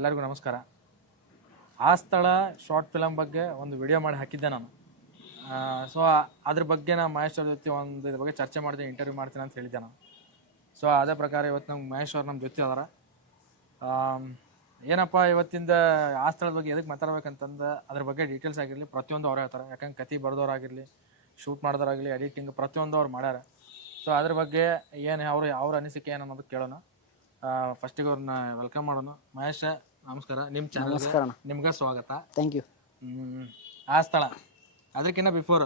ಎಲ್ಲರಿಗೂ ನಮಸ್ಕಾರ. ಆ ಸ್ಥಳ ಶಾರ್ಟ್ ಫಿಲಮ್ ಬಗ್ಗೆ ಒಂದು ವಿಡಿಯೋ ಮಾಡಿ ಹಾಕಿದ್ದೆ ನಾನು. ಸೊ ಅದ್ರ ಬಗ್ಗೆ ನಾನು ಮಹೇಶ್ ಅವ್ರ ಜೊತೆ ಒಂದು ಇದ್ರ ಬಗ್ಗೆ ಚರ್ಚೆ ಮಾಡ್ತೀನಿ, ಇಂಟರ್ವ್ಯೂ ಮಾಡ್ತೀನಿ ಅಂತ ಹೇಳಿದ್ದೆ ನಾನು. ಸೊ ಅದೇ ಪ್ರಕಾರ ಇವತ್ತು ನಮ್ಗೆ ಮಹೇಶ್ ಅವ್ರು ನಮ್ಮ ಜೊತೆ ಅದಾರ. ಏನಪ್ಪ ಇವತ್ತಿಂದ ಆ ಸ್ಥಳದ ಬಗ್ಗೆ ಎದಕ್ಕೆ ಮಾತಾಡ್ಬೇಕಂತಂದು ಅದ್ರ ಬಗ್ಗೆ ಡೀಟೇಲ್ಸ್ ಆಗಿರಲಿ ಪ್ರತಿಯೊಂದು ಅವ್ರು ಹೇಳ್ತಾರೆ. ಯಾಕಂದ್ರೆ ಕತೆ ಬರೆದವ್ರಾಗಿರಲಿ, ಶೂಟ್ ಮಾಡಿದವರಾಗಲಿ, ಎಡಿಟಿಂಗ್ ಪ್ರತಿಯೊಂದು ಅವ್ರು ಮಾಡ್ಯಾರ. ಸೊ ಅದ್ರ ಬಗ್ಗೆ ಏನು ಅವ್ರ ಅನಿಸಿಕೆ ಏನು ಅನ್ನೋದು ಕೇಳೋಣ. ಫಸ್ಟಿಗೆ ಅವ್ರನ್ನ ವೆಲ್ಕಮ್ ಮಾಡೋಣ. ಮಹೇಶ್ ನಮಸ್ಕಾರ. ನಿಮ್ಮ ಚಾನಲ್ ನಿಮ್ಗೆ ಸ್ವಾಗತ. Thank you. ಆ ಸ್ಥಳ ಅದಕ್ಕಿಂತ ಬಿಫೋರ್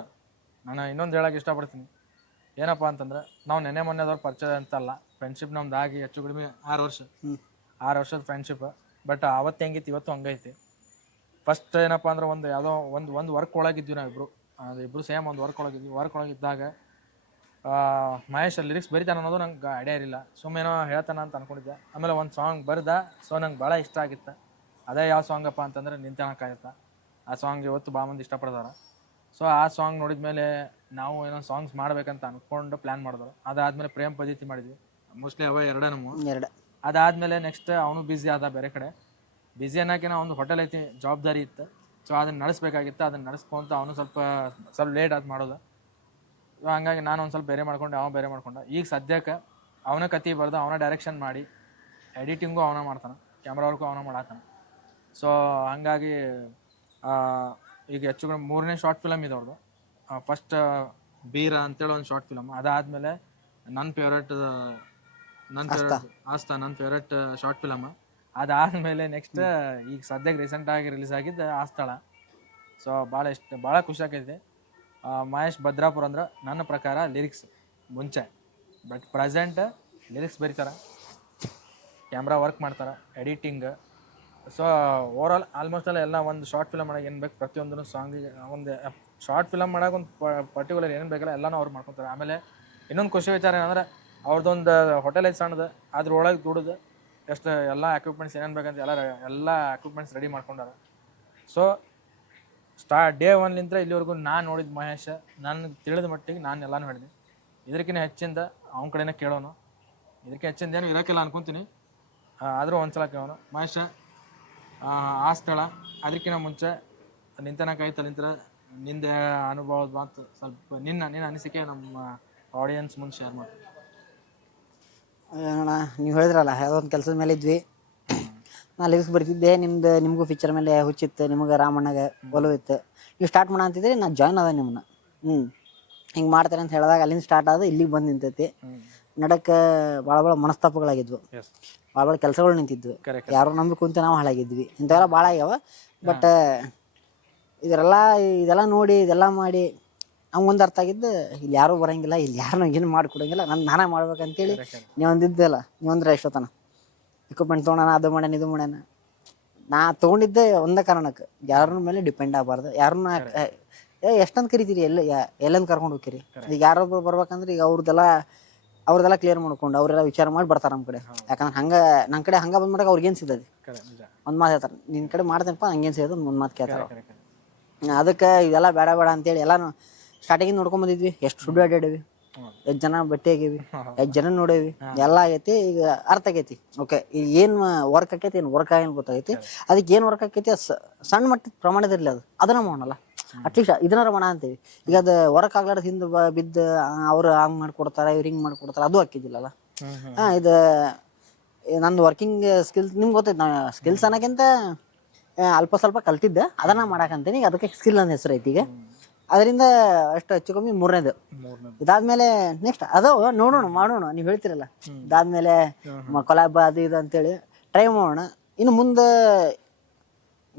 ನಾನು ಇನ್ನೊಂದು ಹೇಳಕ್ಕೆ ಇಷ್ಟಪಡ್ತೀನಿ. ಏನಪ್ಪ ಅಂತಂದ್ರೆ ನಾವು ನೆನೆ ಮೊನ್ನೆದವ್ರು ಪರಿಚಯ ಅಂತಲ್ಲ, ಫ್ರೆಂಡ್ಶಿಪ್ ನಮ್ದು ಆಗಿ ಹೆಚ್ಚು ಕಡಿಮೆ 6 ವರ್ಷದ ಫ್ರೆಂಡ್ಶಿಪ್. ಬಟ್ ಅವತ್ತು ಹೆಂಗಿತ್ತು ಇವತ್ತು ಹಂಗೈತಿ. ಫಸ್ಟ್ ಏನಪ್ಪ ಅಂದ್ರೆ ಒಂದು ಯಾವುದೋ ಒಂದು ವರ್ಕ್ ಒಳಗಿದ್ವಿ ನಾವಿಬ್ರು. ಇಬ್ಬರು ಸೇಮ್ ಒಂದು ವರ್ಕ್ ಒಳಗಿದ್ದಾಗ ಮಹೇಶ್ ಲಿರಿಕ್ಸ್ ಬರಿತಾನೆ ಅನ್ನೋದು ನಂಗೆ ಐಡಿಯಾ ಇರಲಿಲ್ಲ. ಸುಮ್ಮನೇನೋ ಹೇಳ್ತಾನೆ ಅಂತ ಅಂದ್ಕೊಂಡಿದ್ದೆ. ಆಮೇಲೆ ಒಂದು ಸಾಂಗ್ ಬರೆದ. ಸೊ ನಂಗೆ ಭಾಳ ಇಷ್ಟ ಆಗಿತ್ತು. ಅದೇ ಯಾವ ಸಾಂಗಪ್ಪ ಅಂತಂದ್ರೆ ನಿಂತನಕ್ಕಾಗತ್ತ. ಆ ಸಾಂಗ್ ಇವತ್ತು ಭಾಳ ಮಂದಿ ಇಷ್ಟಪಡ್ತಾರೆ. ಸೊ ಆ ಸಾಂಗ್ ನೋಡಿದ ಮೇಲೆ ನಾವು ಏನೋ ಸಾಂಗ್ಸ್ ಮಾಡ್ಬೇಕಂತ ಅಂದ್ಕೊಂಡು ಪ್ಲ್ಯಾನ್ ಮಾಡಿದ್ರು. ಅದಾದಮೇಲೆ ಪ್ರೇಮ್ ಪದ್ಧತಿ ಮಾಡಿದ್ವಿ. ಮೋಸ್ಟ್ಲಿ ಅವ ಎರಡು. ಅದಾದಮೇಲೆ ನೆಕ್ಸ್ಟ್ ಅವನು ಬ್ಯುಸಿ ಆದ ಬೇರೆ ಕಡೆ. ಬ್ಯುಸಿ ಅನ್ನೋಕೇನೋ ಒಂದು ಹೋಟೆಲ್ ಐತಿ, ಜವಾಬ್ದಾರಿ ಇತ್ತು. ಸೊ ಅದನ್ನು ನಡೆಸ್ಬೇಕಾಗಿತ್ತು. ಅದನ್ನು ನಡೆಸ್ಕೊಂತ ಅವನು ಸ್ವಲ್ಪ ಲೇಟ್ ಆದ ಮಾಡೋದು. ಹಂಗಾಗಿ ನಾನು ಒಂದು ಸ್ವಲ್ಪ ಬೇರೆ ಮಾಡ್ಕೊಂಡೆ, ಅವನು ಬೇರೆ ಮಾಡ್ಕೊಂಡ. ಈಗ ಸದ್ಯಕ್ಕೆ ಅವನ ಕತೆ ಬರ್ದು ಅವನ ಡೈರೆಕ್ಷನ್ ಮಾಡಿ ಎಡಿಟಿಂಗು ಅವನ ಮಾಡ್ತಾನೆ, ಕ್ಯಾಮ್ರಾ ವರ್ಕು ಅವನ ಮಾಡತ್ತಾನೆ. ಸೊ ಹಂಗಾಗಿ ಈಗ ಹೆಚ್ಚು ಕಡೆ 3ನೇ ಶಾರ್ಟ್ ಫಿಲಮ್ ಇದೆ ಅವ್ರದ್ದು. ಫಸ್ಟ್ ಬೀರ ಅಂತೇಳಿ ಒಂದು ಶಾರ್ಟ್ ಫಿಲಮ್. ಅದಾದಮೇಲೆ ನನ್ನ ಫೇವ್ರೇಟ್ ಶಾರ್ಟ್ ಫಿಲಮ್. ಅದಾದಮೇಲೆ ನೆಕ್ಸ್ಟ್ ಈಗ ಸದ್ಯಕ್ಕೆ ರೀಸೆಂಟಾಗಿ ರಿಲೀಸ್ ಆಗಿದ್ದು ಆ ಸ್ಥಳ. ಸೊ ಭಾಳ ಖುಷಿ ಆಗೈತೆ. ಮಹೇಶ್ ಭದ್ರಾಪುರ ಅಂದ್ರೆ ನನ್ನ ಪ್ರಕಾರ ಲಿರಿಕ್ಸ್ ಮುಂಚೆ, ಬಟ್ ಪ್ರೆಸೆಂಟ್ ಲಿರಿಕ್ಸ್ ಬರೀತಾರೆ, ಕ್ಯಾಮ್ರಾ ವರ್ಕ್ ಮಾಡ್ತಾರೆ, ಎಡಿಟಿಂಗ್. ಸೊ ಓವರಾಲ್ ಆಲ್ಮೋಸ್ಟ್ ಎಲ್ಲ ಒಂದು ಶಾರ್ಟ್ ಫಿಲಮ್ ಮಾಡೋಕೆ ಏನು ಬೇಕು ಪ್ರತಿಯೊಂದೂ ಸಾಂಗಿಗೆ ಒಂದು ಶಾರ್ಟ್ ಫಿಲಮ್ ಮಾಡೋಕೆ ಒಂದು ಪರ್ಟಿಕ್ಯುಲರ್ ಏನು ಬೇಕಲ್ಲ ಎಲ್ಲನೂ ಅವ್ರು ಮಾಡ್ಕೊತಾರೆ. ಆಮೇಲೆ ಇನ್ನೊಂದು ಖುಷಿ ವಿಚಾರ ಏನಂದ್ರೆ ಅವ್ರದ್ದೊಂದು ಹೋಟೆಲ್ ಐತೆ ಸಣ್ಣದು, ಅದ್ರೊಳಗೆ ದುಡಿದು ಎಷ್ಟು ಎಲ್ಲ ಎಕ್ವಿಪ್ಮೆಂಟ್ಸ್ ಏನೇನು ಬೇಕಂತ ಎಲ್ಲ ಎಕ್ವಿಪ್ಮೆಂಟ್ಸ್ ರೆಡಿ ಮಾಡ್ಕೊಂಡಾರ. ಸೊ ಡೇ 1 ಇಲ್ಲಿವರೆಗೂ ನಾನು ನೋಡಿದ ಮಹೇಶ್ ನನಗೆ ತಿಳಿದ ಮಟ್ಟಿಗೆ ನಾನು ಎಲ್ಲನೂ ಹೇಳಿದೆ. ಇದಕ್ಕಿಂತ ಹೆಚ್ಚಿಂದ ಅವನ ಕಡೆನೇ ಕೇಳೋನು. ಇದಕ್ಕೆ ಹೆಚ್ಚಿಂದ ಏನು ಇರೋಕ್ಕಿಲ್ಲ ಅನ್ಕೊತೀನಿ. ಆದರೂ ಒಂದ್ಸಲ ಕೇಳೋನು. ಮಹೇಶ್ ಆ ಸ್ಥಳ ಅದಕ್ಕಿಂತ ಮುಂಚೆ ನಿಂತನಕಾಯ್ತಲ್ಲಿಂತ ನಿಂದ ಅನುಭವದ ಮಾತು ಸ್ವಲ್ಪ ನಿನ್ನ ಅನಿಸಿಕೆ ನಮ್ಮ ಆಡಿಯನ್ಸ್ ಮುಂದೆ ಶೇರ್ ಮಾಡಿ. ಅಣ್ಣ ನೀವು ಹೇಳಿದ್ರಲ್ಲ ಯಾವುದೊಂದು ಕೆಲಸದ ಮೇಲೆ ಇದ್ವಿ. ನಾನು ಲಿರಿಕ್ಸ್ ಬರ್ತಿದ್ದೆ. ನಿಮಗೂ ಪಿಕ್ಚರ್ ಮೇಲೆ ಹುಚ್ಚಿತ್ತು, ನಿಮಗೆ ರಾಮಣ್ಣಗೆ ಒಲವಿತ್ತು. ನೀವು ಸ್ಟಾರ್ಟ್ ಮಾಡ ಅಂತಿದ್ರಿ, ನಾನು ಜಾಯ್ನ್ ಆದ ನಿಮ್ಮನ್ನ. ಹಿಂಗೆ ಮಾಡ್ತಾರೆ ಅಂತ ಹೇಳಿದಾಗ ಅಲ್ಲಿಂದ ಸ್ಟಾರ್ಟ್ ಆದ ಇಲ್ಲಿಗೆ ಬಂದು ನಿಂತೈತಿ. ನಡಕ್ಕೆ ಭಾಳ ಮನಸ್ತಾಪಗಳಾಗಿದ್ವು, ಭಾಳ ಕೆಲಸಗಳು ನಿಂತಿದ್ವು. ಯಾರು ನಂಬಿ ಕುಂತು ನಾವು ಹಾಳಾಗಿದ್ವಿ. ಇಂಥವೆಲ್ಲ ಭಾಳ ಆಗ್ಯಾವ. ಬಟ್ ಇದೆಲ್ಲ ನೋಡಿ ಇದೆಲ್ಲ ಮಾಡಿ ನಮ್ಗೊಂದು ಅರ್ಥ ಆಗಿದ್ದು, ಇಲ್ಲಿ ಯಾರೂ ಬರೋಂಗಿಲ್ಲ, ಇಲ್ಲಿ ಯಾರು ಏನು ಮಾಡಿಕೊಡಂಗಿಲ್ಲ, ನಾನೇ ಮಾಡ್ಬೇಕಂತೇಳಿ ನೀವೊಂದಿದ್ದಲ್ಲ. ನೀವಂದ್ರೆ ಎಷ್ಟೊತ್ತನ ಎಕ್ವಿಪ್ಮೆಂಟ್ ತೊಗೊಳೋಣ, ಅದು ಮಾಡ್ಯಾನ ಇದು ಮಾಡ್ಯಾನ. ನಾ ತೊಗೊಂಡಿದ್ದೆ ಒಂದೇ ಕಾರಣಕ್ಕೆ, ಯಾರ ಮೇಲೆ ಡಿಪೆಂಡ್ ಆಗಬಾರ್ದು. ಯಾರನ್ನ ಎಷ್ಟಂತ ಕರಿತೀರಿ, ಎಲ್ಲಂದು ಕರ್ಕೊಂಡು ಹೋಗ್ತೀರಿ. ಈಗ ಯಾರೊಬ್ಬರು ಬರ್ಬೇಕಂದ್ರೆ ಈಗ ಅವ್ರದ್ದೆಲ್ಲ ಕ್ಲಿಯರ್ ಮಾಡ್ಕೊಂಡು ಅವರೆಲ್ಲ ವಿಚಾರ ಮಾಡಿ ಬರ್ತಾರೆ ನಮ್ಮ ಕಡೆ. ಯಾಕಂದ್ರೆ ನನ್ನ ಕಡೆ ಬಂದ್ ಮಾಡಕ್ಕೆ ಅವ್ರಿಗೇನು ಸಿಗ್ತದೆ, ಒಂದು ಮಾತು ಹೇಳ್ತಾರೆ, ನಿನ್ನ ಕಡೆ ಮಾಡ್ತೇನಪ್ಪ ಹಂಗೇನು ಸಿಗೋದು ಒಂದು ಮಾತು ಕೇಳ್ತಾರೆ. ಅದಕ್ಕೆ ಇದೆಲ್ಲ ಬೇಡ ಅಂತೇಳಿ ಎಲ್ಲಾನು ಸ್ಟಾರ್ಟಿಂಗ್ ನೋಡ್ಕೊಂಡ್ ಬಂದಿದ್ವಿ. ಎಷ್ಟು ಸುಡ್ಡು ಅಡ್ಡಾಡೇವಿ, ಎಷ್ಟು ಜನ ಭೇಟಿ ಆಗೇವಿ, ಎಷ್ಟು ಜನ ನೋಡೇವಿ, ಎಲ್ಲ ಆಗೈತಿ. ಈಗ ಅರ್ಥ ಆಗೈತಿ. ಓಕೆ, ಈಗ ಏನು ವರ್ಕ್ ಆಕೈತಿ, ಏನು ವರ್ಕ್ ಆಗೇನು ಗೊತ್ತಾಗೈತಿ. ಅದಕ್ಕೆ ಏನು ವರ್ಕ್ ಆಕೈತಿ ಸಣ್ಣ ಮಟ್ಟದ ಪ್ರಮಾಣದಿರಲಿ, ಅದನ್ನ ಮಾಡೋಣ. ಅಟ್ಲೀಸ್ಟ್ ಇದನ್ನಾರ ಮಾಡ ಅಂತೀವಿ. ಈಗ ಅದು ವರ್ಕ್ ಆಗ್ಲಾರ್ದ ಹಿಂದೆ ಬಿದ್ದು ಅವ್ರು ಹಂಗೆ ಮಾಡ್ಕೊಡ್ತಾರೆ, ಇವ್ರು ಹಿಂಗೆ ಮಾಡ್ಕೊಡ್ತಾರೆ, ಅದು ಹಾಕಿದ್ದಿಲ್ಲಲ್ಲ. ಇದು ನಂದು ವರ್ಕಿಂಗ್ ಸ್ಕಿಲ್ಸ್ ನಿಮ್ಗೆ ಗೊತ್ತೈತೆ. ನಾ ಸ್ಕಿಲ್ಸ್ ಅನ್ನೋಕ್ಕಿಂತ ಅಲ್ಪ ಸ್ವಲ್ಪ ಕಲ್ತಿದ್ದೆ, ಅದನ್ನ ಮಾಡಾಕಂತೀನಿ. ಈಗ ಅದಕ್ಕೆ ಸ್ಕಿಲ್ ಅಂತ ಹೆಸರು ಐತಿ. ಈಗ ಅದರಿಂದ ಅಷ್ಟು ಹೆಚ್ಚು ಕಮ್ಮಿ 3ನೇದು. ಇದಾದ್ಮೇಲೆ ನೆಕ್ಸ್ಟ್ ನೋಡೋಣ ಮಾಡೋಣ. ನೀವು ಹೇಳ್ತಿರಲ್ಲ, ಇದಾದ್ಮೇಲೆ ಕೊಲಾಬ್ ಅದು ಇದು ಅಂತೇಳಿ ಟ್ರೈ ಮಾಡೋಣ. ಇನ್ನು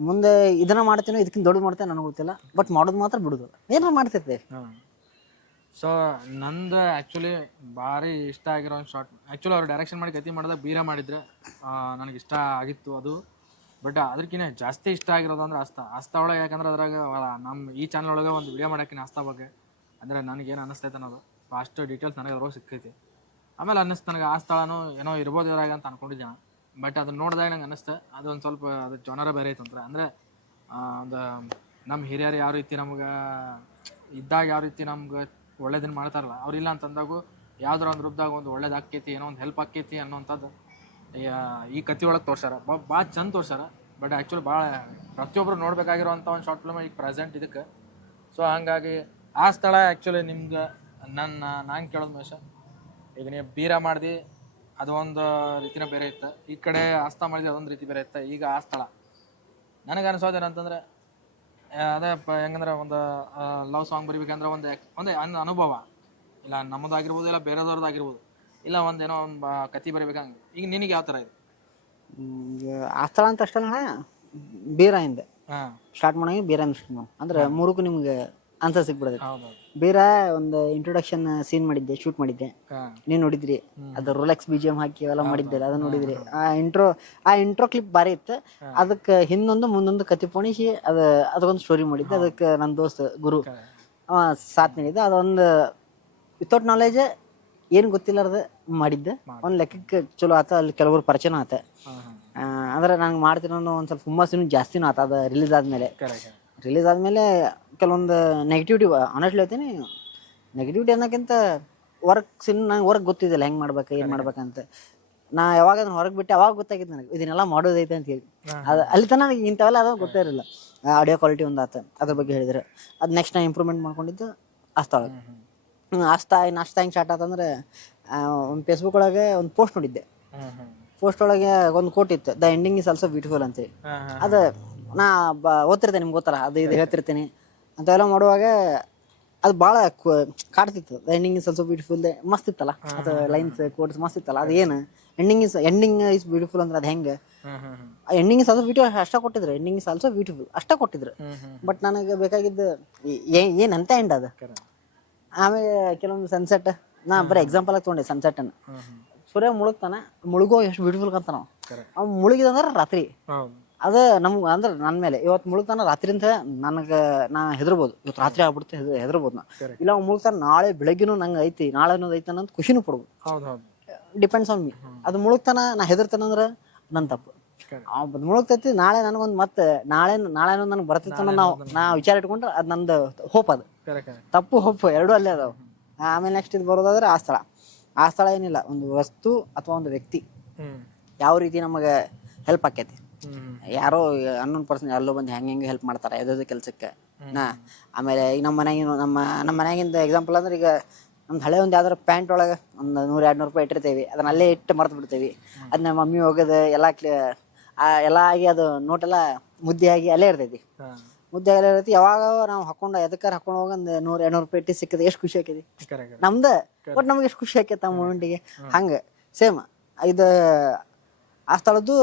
ಮುಂದೆ ಇದನ್ನ ಮಾಡ್ತೀನೋ ಇದಕ್ಕಿಂತ ದೊಡ್ಡದು ಮಾಡ್ತೇನೆ ನನಗೆ ಗೊತ್ತಿಲ್ಲ. ಬಟ್ ಮಾಡೋದು ಮಾತ್ರ ಬಿಡುದು, ಏನಾರು ಮಾಡ್ತಿರ್ತೇವೆ. ಸೊ ನಂದು ಆ್ಯಕ್ಚುಲಿ ಭಾರಿ ಇಷ್ಟ ಆಗಿರೋ ಒಂದು ಶಾರ್ಟ್. ಆ್ಯಕ್ಚುಲಿ ಅವ್ರು ಡೈರೆಕ್ಷನ್ ಮಾಡಿ ಕತೆ ಮಾಡಿದಾಗ ಬೀರ ಮಾಡಿದ್ರೆ ನನಗೆ ಇಷ್ಟ ಆಗಿತ್ತು ಅದು. ಬಟ್ ಅದಕ್ಕಿಂತ ಜಾಸ್ತಿ ಇಷ್ಟ ಆಗಿರೋದು ಅಂದ್ರೆ ಆಸ್ತಾ ಒಳಗೆ. ಯಾಕಂದ್ರೆ ಅದ್ರಾಗ ನಮ್ಮ ಈ ಚಾನಲ್ ಒಳಗೆ ಒಂದು ವಿಡಿಯೋ ಮಾಡೋಕ್ಕಿಂತ ಆಸ್ತಾ ಬಗ್ಗೆ ಅಂದರೆ ನನಗೇನು ಅನ್ನಿಸ್ತೈತೆ ಅನ್ನೋದು ಅಷ್ಟು ಡೀಟೇಲ್ಸ್ ನನಗೆ ಅದ್ರೊಳಗೆ ಸಿಕ್ಕೈತಿ. ಆಮೇಲೆ ಅನ್ನಿಸ್ತು ನನಗೆ ಆ ಸ್ಥಳನೂ ಏನೋ ಇರ್ಬೋದು ಇದ್ರಾಗ ಅಂತ ಅಂದ್ಕೊಂಡಿದ್ದೆ. ಬಟ್ ಅದನ್ನ ನೋಡಿದಾಗ ನಂಗೆ ಅನ್ನಿಸ್ತು ಅದೊಂದು ಸ್ವಲ್ಪ ಅದು ಜನರ ಬೇರೆ ಐತೆ ಅಂತ. ಅಂದರೆ ಒಂದು ನಮ್ಮ ಹಿರಿಯರು ಯಾವ ರೀತಿ ನಮ್ಗೆ ಇದ್ದಾಗ ಯಾವ ರೀತಿ ನಮ್ಗೆ ಒಳ್ಳೇದನ್ನು ಮಾಡ್ತಾರಲ್ಲ, ಅವ್ರಿಲ್ಲ ಅಂತಂದಾಗೂ ಯಾವ್ದಾರ ಒಂದು ರೂಪದಾಗ ಒಂದು ಒಳ್ಳೇದು ಆಕ್ಕೈತಿ, ಏನೋ ಒಂದು ಹೆಲ್ಪ್ ಆಕ್ಕೈತಿ ಅನ್ನೋವಂಥದ್ದು ಈ ಕತ್ತಿ ಒಳಗೆ ತೋರ್ಸಾರ ಭಾಳ ಚಂದ ತೋರ್ಸಾರ. ಬಟ್ ಆ್ಯಕ್ಚುಲಿ ಭಾಳ ಪ್ರತಿಯೊಬ್ಬರು ನೋಡ್ಬೇಕಾಗಿರೋಂಥ ಒಂದು ಶಾರ್ಟ್ ಫಿಲ್ಮ್ ಈಗ ಪ್ರೆಸೆಂಟ್ ಇದಕ್ಕೆ. ಸೊ ಹಂಗಾಗಿ ಆ ಸ್ಥಳ ಆ್ಯಕ್ಚುಲಿ ನಿಮ್ಗೆ ನಾನು ಕೇಳೋದು ಮಹೇಶ, ಈಗ ನೀವು ಬೀರ ಮಾಡ್ದು ಅದು ಒಂದು ರೀತಿನೇ ಬೇರೆ ಇತ್ತು, ಈ ಕಡೆ ಆಸ್ತಾ ಮಾಡಿದ್ರೆ ಅದೊಂದು ರೀತಿ ಬೇರೆ ಇತ್ತು. ಈಗ ಆ ಸ್ಥಳ ನನಗೆ ಅನಿಸೋದು ಏನಂತಂದರೆ ಅದೇ ಹೆಂಗಂದ್ರೆ ಒಂದು ಲವ್ ಸಾಂಗ್ ಬರಿಬೇಕಂದ್ರೆ ಒಂದು ಅನುಭವ, ಇಲ್ಲ ನಮ್ಮದಾಗಿರ್ಬೋದು ಇಲ್ಲ ಬೇರೆದವ್ರದ್ದಾಗಿರ್ಬೋದು, ಇಲ್ಲ ಒಂದೇನೋ ಒಂದು ಕತೆ ಬರಿಬೇಕಂಗೆ. ಈಗ ನಿನಗೆ ಯಾವ ಥರ ಇದೆ? ಆ ಸ್ಥಳ ಅಂತ ಅಷ್ಟೇ ಅಣ್ಣ, ಬೀರ ಹಾಂ ಸ್ಟಾರ್ಟ್ ಮಾಡಂಗೆ ಬೀರ ಅಂದ್ರೆ ಮೂರಕ್ಕೂ ನಿಮ್ಗೆ ಆನ್ಸರ್ ಸಿಕ್ಬಿಡೋದು. ಹೌದು. ಬೀರ ಒಂದು ಇಂಟ್ರೊಡಕ್ಷನ್ ಸೀನ್ ಮಾಡಿದ್ದೆ, ಶೂಟ್ ಮಾಡಿದ್ದೆ, ಹಾಂ ನೀನು ನೋಡಿದ್ರಿ. ಅದು ರೋಲೆಕ್ಸ್ BGM ಹಾಕಿ ಅವೆಲ್ಲ ಮಾಡಿದ್ದೆ, ಅದನ್ನ ನೋಡಿದ್ರಿ. ಆ ಇಂಟ್ರೋ ಕ್ಲಿಪ್ ಭಾರಿ ಇತ್ತು. ಅದಕ್ಕೆ ಹಿಂದೊಂದು ಮುಂದೊಂದು ಕತೆ ಪೋಣಿಸಿ ಅದಕ್ಕೊಂದು ಸ್ಟೋರಿ ಮಾಡಿದ್ದೆ. ಅದಕ್ಕೆ ನನ್ನ ದೋಸ್ತ ಗುರು ಅವ ಸಾಥ್ ನೀಡಿದ್ದೆ. ಅದೊಂದು ವಿತೌಟ್ ನಾಲೆಜ್ ಏನು ಗೊತ್ತಿಲ್ಲಾರ್ದ ಮಾಡಿದ್ದೆ. ಒಂದು ಲೆಕ್ಕಕ್ಕೆ ಚಲೋ ಆತ. ಅಲ್ಲಿ ಕೆಲವರು ಪರಿಚಯನೂ ಆತ. ಅಂದ್ರೆ ನಂಗೆ ಮಾಡ್ತೀನಿ ಅನ್ನೋ ಒಂದು ಸ್ವಲ್ಪ ಹುಮ್ಮಸ್ಸಿನೂ ಜಾಸ್ತಿನೂ ಆತ. ಅದು ರಿಲೀಸ್ ಆದಮೇಲೆ ಕೆಲವೊಂದು ನೆಗೆಟಿವಿಟಿ, ಆನೆಸ್ಟ್ಲಿ ಹೇಳ್ತೀನಿ, ನೆಗೆಟಿವಿಟಿ ಅನ್ನೋಕ್ಕಿಂತ ನಂಗೆ ವರ್ಕ್ ಗೊತ್ತಿದ್ದಿಲ್ಲ ಹೆಂಗೆ ಮಾಡ್ಬೇಕು ಏನು ಮಾಡ್ಬೇಕಂತ. ನಾ ಯಾವಾಗ ಅದನ್ನ ಹೊರಗೆ ಬಿಟ್ಟೆ ಅವಾಗ ಗೊತ್ತಾಗಿತ್ತು ನನಗೆ ಇದನ್ನೆಲ್ಲ ಮಾಡೋದೈತೆ ಅಂತ ಹೇಳಿ. ಅದು ಅಲ್ಲಿ ತನಕ ನನಗೆ ಇಂಥವೆಲ್ಲ ಅದು ಗೊತ್ತೇ ಇರಲಿಲ್ಲ. ಆಡಿಯೋ ಕ್ವಾಲಿಟಿ ಒಂದು ಆತ, ಅದ್ರ ಬಗ್ಗೆ ಹೇಳಿದ್ರೆ ಅದು ನೆಕ್ಸ್ಟ್ ನಾ ಇಂಪ್ರೂವ್ಮೆಂಟ್ ಮಾಡ್ಕೊಂಡಿದ್ದು ಆಸ್ತಾ ಒಳಗೆ. ಆಸ್ತಾ ಹೆಂಗೆ ಸ್ಟಾರ್ಟ್ ಆತಂದ್ರೆ, ಒಂದು ಫೇಸ್ಬುಕ್ ಒಳಗೆ ಒಂದು ಪೋಸ್ಟ್ ನೋಡಿದ್ದೆ. ಪೋಸ್ಟ್ ಒಳಗೆ ಒಂದು ಕೋಟ್ ಇತ್ತು, the ending is also beautiful ಅಂತೇಳಿ. ಅದು ನಾ ಓದ್ತಿರ್ತೇನೆ, ನಿಮ್ಗೆ ಗೊತ್ತಲ್ಲ, ಅದು ಇದು ಹೇಳ್ತಿರ್ತೀನಿ. ಅಂತೆಲ್ಲ ಮಾಡುವಾಗ ಅದು ಭಾಳ ಕಾಡ್ತಿತ್ತು. The ending is also beautiful ಮಸ್ತ್ ಇತ್ತಲ್ಲ, ಅದು ಲೈನ್ಸ್ ಕೋಟ್ಸ್ ಮಸ್ತ್ ಇತ್ತಲ್ಲ. ಅದು ಏನು ಎಂಡಿಂಗ್ ಇಸ್ ಬ್ಯೂಟಿಫುಲ್ ಅಂದ್ರೆ ಅದು ಹೆಂಗೆ? ಎಂಡಿಂಗ್ ಇಸ್ ಆಲ್ಸೋ ಬ್ಯೂಟಿಫುಲ್ ಅಷ್ಟೇ ಕೊಟ್ಟಿದ್ರು, ಎಂಡಿಂಗ್ ಇಸ್ ಆಲ್ಸೋ ಬ್ಯೂಟಿಫುಲ್ ಅಷ್ಟೇ ಕೊಟ್ಟಿದ್ರು. ಬಟ್ ನನಗೆ ಬೇಕಾಗಿದ್ದು ಏನಂತ ಎಂಡ್ ಅದು. ಆಮೇಲೆ ಕೆಲವೊಂದು ಸನ್ಸೆಟ್, ನಾ ಬರೀ ಎಕ್ಸಾಂಪಲ್ ಆಗಿ ತೊಗೊಂಡೆ ಸನ್ಸೆಟನ್ನು. ಸೂರ್ಯ ಮುಳುಗ್ತಾನೆ, ಮುಳುಗೋ ಎಷ್ಟು ಬ್ಯೂಟಿಫುಲ್ ಕಾಣ್ತಾನ ನಾವು. ಅವ್ನು ಮುಳುಗಿದಂದ್ರೆ ರಾತ್ರಿ. ಅದು ನಮ್ಗೆ ಅಂದ್ರೆ ನನ್ನ ಮೇಲೆ ಇವತ್ತು ಮುಳುಗ್ತಾನ ರಾತ್ರಿ ಅಂತ ನಾ ಹೆದರ್ಬೋದು. ಇವತ್ತು ರಾತ್ರಿ ಆಗ್ಬಿಡುತ್ತೆ ಹೆದರ್ಬೋದು ನಾ. ಇಲ್ಲ ಅವ್ನು ಮುಳುಗ್ತಾನೆ ನಾಳೆ ಬೆಳಗ್ಗೆನೂ ನಂಗೆ ಐತಿ, ನಾಳೆ ಅನ್ನೋದು ಐತಾನ ಅಂತ ಖುಷಿನೂ ಪಡ್ಬೋದು. Depends on me. ಅದು ಮುಳುಗ್ತಾನ ನಾ ಹೆದರ್ತಾನಂದ್ರೆ ನನ್ನ ತಪ್ಪು. ಮುಳುಗ್ತೈತಿ ನಾಳೆ ನನಗೊಂದು ಮತ್ತೆ ನಾಳೆ ಅನ್ನೋದು ನನಗೆ ಬರ್ತಿತ್ತು ಅನ್ನೋ ನಾ ವಿಚಾರ ಇಟ್ಕೊಂಡ್ರೆ ಅದು ನಂದು ಹೋಪ್. ಅದು ತಪ್ಪು ಹೋಪ್ ಎರಡೂ ಅಲ್ಲೇ ಅದಾವ. ಆಮೇಲೆ ನೆಕ್ಸ್ಟ್ ಇದು ಬರೋದಾದ್ರೆ ಆ ಸ್ಥಳ ಏನಿಲ್ಲ, ಒಂದು ವಸ್ತು ಅಥವಾ ಒಂದು ವ್ಯಕ್ತಿ ಯಾವ ರೀತಿ ನಮಗೆ ಹೆಲ್ಪ್ ಆಕೈತಿ. ಯಾರೋ ಅನ್ನೊಂದು ಪರ್ಸನ್ ಎಲ್ಲೋ ಬಂದು ಹೆಂಗೆ ಹೆಲ್ಪ್ ಮಾಡ್ತಾರೆ ಯಾವುದಾದ್ರು ಕೆಲಸಕ್ಕೆ. ಆಮೇಲೆ ಈಗ ನಮ್ಮ ಮನೆಯಾಗಿಂದ ಎಕ್ಸಾಂಪಲ್ ಅಂದ್ರೆ, ಈಗ ನಮ್ದು ಹಳೆ ಒಂದು ಯಾವ್ದಾರು ಪ್ಯಾಂಟ್ ಒಳಗೆ ಒಂದು 100-200 ರೂಪಾಯಿ ಇಟ್ಟಿರ್ತೀವಿ, ಅದನ್ನ ಅಲ್ಲೇ ಇಟ್ಟು ಮರ್ತು ಬಿಡ್ತೀವಿ. ಅದನ್ನ ಮಮ್ಮಿ ಹೋಗೋದು ಎಲ್ಲ ಆಗಿ ಅದು ನೋಟೆಲ್ಲ ಮುದ್ದೆ ಆಗಿ ಅಲ್ಲೇ ಇರ್ತೈತಿ. ಮುದ್ದೆ ಅಲ್ಲೇ ಇರ್ತೈತಿ. ಯಾವಾಗ ನಾವು ಎದಕ್ಕಾರ ಹಾಕೊಂಡು ಹೋಗಿ ಒಂದು 100-200 ರೂಪಾಯಿ ಇಟ್ಟು ಸಿಕ್ಕಿದೆ, ಎಷ್ಟು ಖುಷಿ ಆಕೈತಿ ನಮ್ದು. ಬಟ್ ನಮ್ಗೆ ಎಷ್ಟು ಖುಷಿ ಆಕೈತೆ ಆ ಮೂಮೆಂಟಿಗೆ. ಹಂಗೆ ಸೇಮ್ ಇದು ಆ ಸ್ಥಳದ್ದು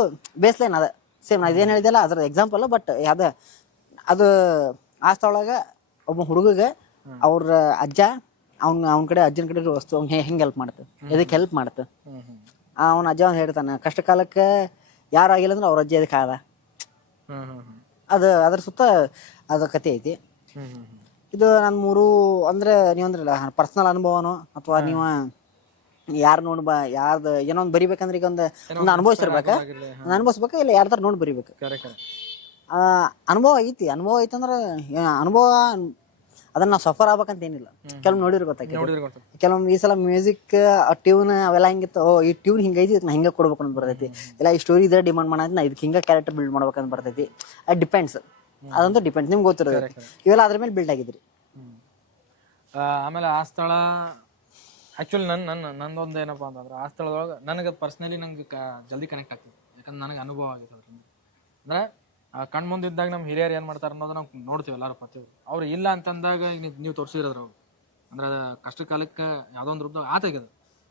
ಬೇಸ್ಲೈನ್ ಅದ ಸೇಮ್. ನಾ ಇದೇನು ಹೇಳಿದೆಲ್ಲ ಅದ್ರ ಎಕ್ಸಾಂಪಲ್. ಬಟ್ ಅದು ಆ ಸ್ಥಳ ಒಳಗೆ ಒಬ್ಬ ಹುಡುಗಗೆ ಅವ್ರ ಅಜ್ಜ ಅವ್ನ ಕಡೆ ಅಜ್ಜನ ಕಡೆ ವಸ್ತು ಅವ್ನು ಹೆಂಗೆ ಹೆಲ್ಪ್ ಮಾಡುತ್ತೆ, ಎದಕ್ಕೆ ಹೆಲ್ಪ್ ಮಾಡುತ್ತೆ. ಅವ್ನ ಅಜ್ಜ ಅವ್ನು ಹೇಳ್ತಾನೆ, ಕಷ್ಟ ಕಾಲಕ್ಕೆ ಯಾರು ಆಗಿಲ್ಲ ಅಂದ್ರೆ ಅವ್ರ ಅಜ್ಜ ಅದಕ್ಕೆ ಆದ. ಅದ್ರ ಸುತ್ತ ಅದು ಕತೆ ಐತಿ. ಇದು ನನ್ನ 3 ಅಂದ್ರೆ ನೀವಂದ್ರಲ್ಲ ಪರ್ಸನಲ್ ಅನುಭವನೋ ಅಥವಾ ನೀವು ಯಾರು ಯಾರ್ದು ಏನೋ ಒಂದು ಬರಿಬೇಕಂದ್ರೆ ಈಗ ಒಂದು ಅನುಭವಿಸ್ಬೇಕಾ ಇಲ್ಲ ಯಾರ್ದಾರ ನೋಡಿ ಬರಿಬೇಕು. ಅನುಭವ ಐತಿ ಅಂದ್ರೆ ಅನುಭವ ಅದನ್ನ ನಾವು ಸಫರ್ ಆಗ್ಬೇಕಂತ ಏನಿಲ್ಲ. ಕೆಲವೊಮ್ಮೆ ನೋಡಿರ್ ಗೊತ್ತಾಗಿ, ಕೆಲವೊಮ್ಮೆ ಈ ಸಲ ಮ್ಯೂಸಿಕ್ ಟ್ಯೂನ್ ಅವೆಲ್ಲ ಹಿಂಗಿತ್ತು, ಈ ಟ್ಯೂನ್ ಹಿಂಗೈತಿ ನಾ ಹಿಂಗೆ ಕೊಡ್ಬೇಕು ಅಂತ ಬರ್ತೈತಿ. ಇಲ್ಲ ಈ ಸ್ಟೋರಿ ಇದ್ರೆ ಡಿಮಾಂಡ್ ಮಾಡೋದು ನಾ ಇದಕ್ಕೆ ಹಿಂಗೆ ಕ್ಯಾರೆಕ್ಟರ್ ಬಿಲ್ಡ್ ಮಾಡ್ಬೇಕಂತ ಬರ್ತೈತಿ. ಅದು ಡಿಪೆಂಡ್ಸ್. ಅದಂತೂ ಡಿಪೆಂಡ್ಸ್, ನಿಮ್ಗೆ ಗೊತ್ತಿರೋದು. ಇವೆಲ್ಲ ಅದ್ರ ಮೇಲೆ ಬಿಲ್ಡ್ ಆಗಿದ್ರಿ. ಆಮೇಲೆ ಆ ಸ್ಥಳ ಆ್ಯಕ್ಚುಲಿ ನಂದೊಂದು ಏನಪ್ಪ ಅಂತಂದ್ರೆ, ಆ ಸ್ಥಳದೊಳಗೆ ನನಗೆ ಪರ್ಸ್ನಲಿ ನಂಗೆ ಜಲ್ದಿ ಕನೆಕ್ಟ್ ಆಗ್ತದೆ. ಯಾಕಂದ್ರೆ ನನಗೆ ಅನುಭವ ಆಗಿದೆ ಅದರಿಂದ. ಅಂದರೆ ಕಣ್ಣು ಮುಂದಿದ್ದಾಗ ನಮ್ಮ ಹಿರಿಯರು ಏನು ಮಾಡ್ತಾರೆ ಅನ್ನೋದು ನಾವು ನೋಡ್ತೀವಿ ಎಲ್ಲರೂ ಪ್ರತಿಯೊಬ್ಬರು. ಅವ್ರು ಇಲ್ಲ ಅಂತಂದಾಗ ಈಗ ನೀವು ತೋರಿಸಿರೋದ್ರ ಅವ್ರು ಅಂದ್ರೆ ಕಷ್ಟ ಕಾಲಕ್ಕೆ ಯಾವುದೋ ಒಂದು ರೂಪದಾಗ ಆತಾಗ್ಯದ.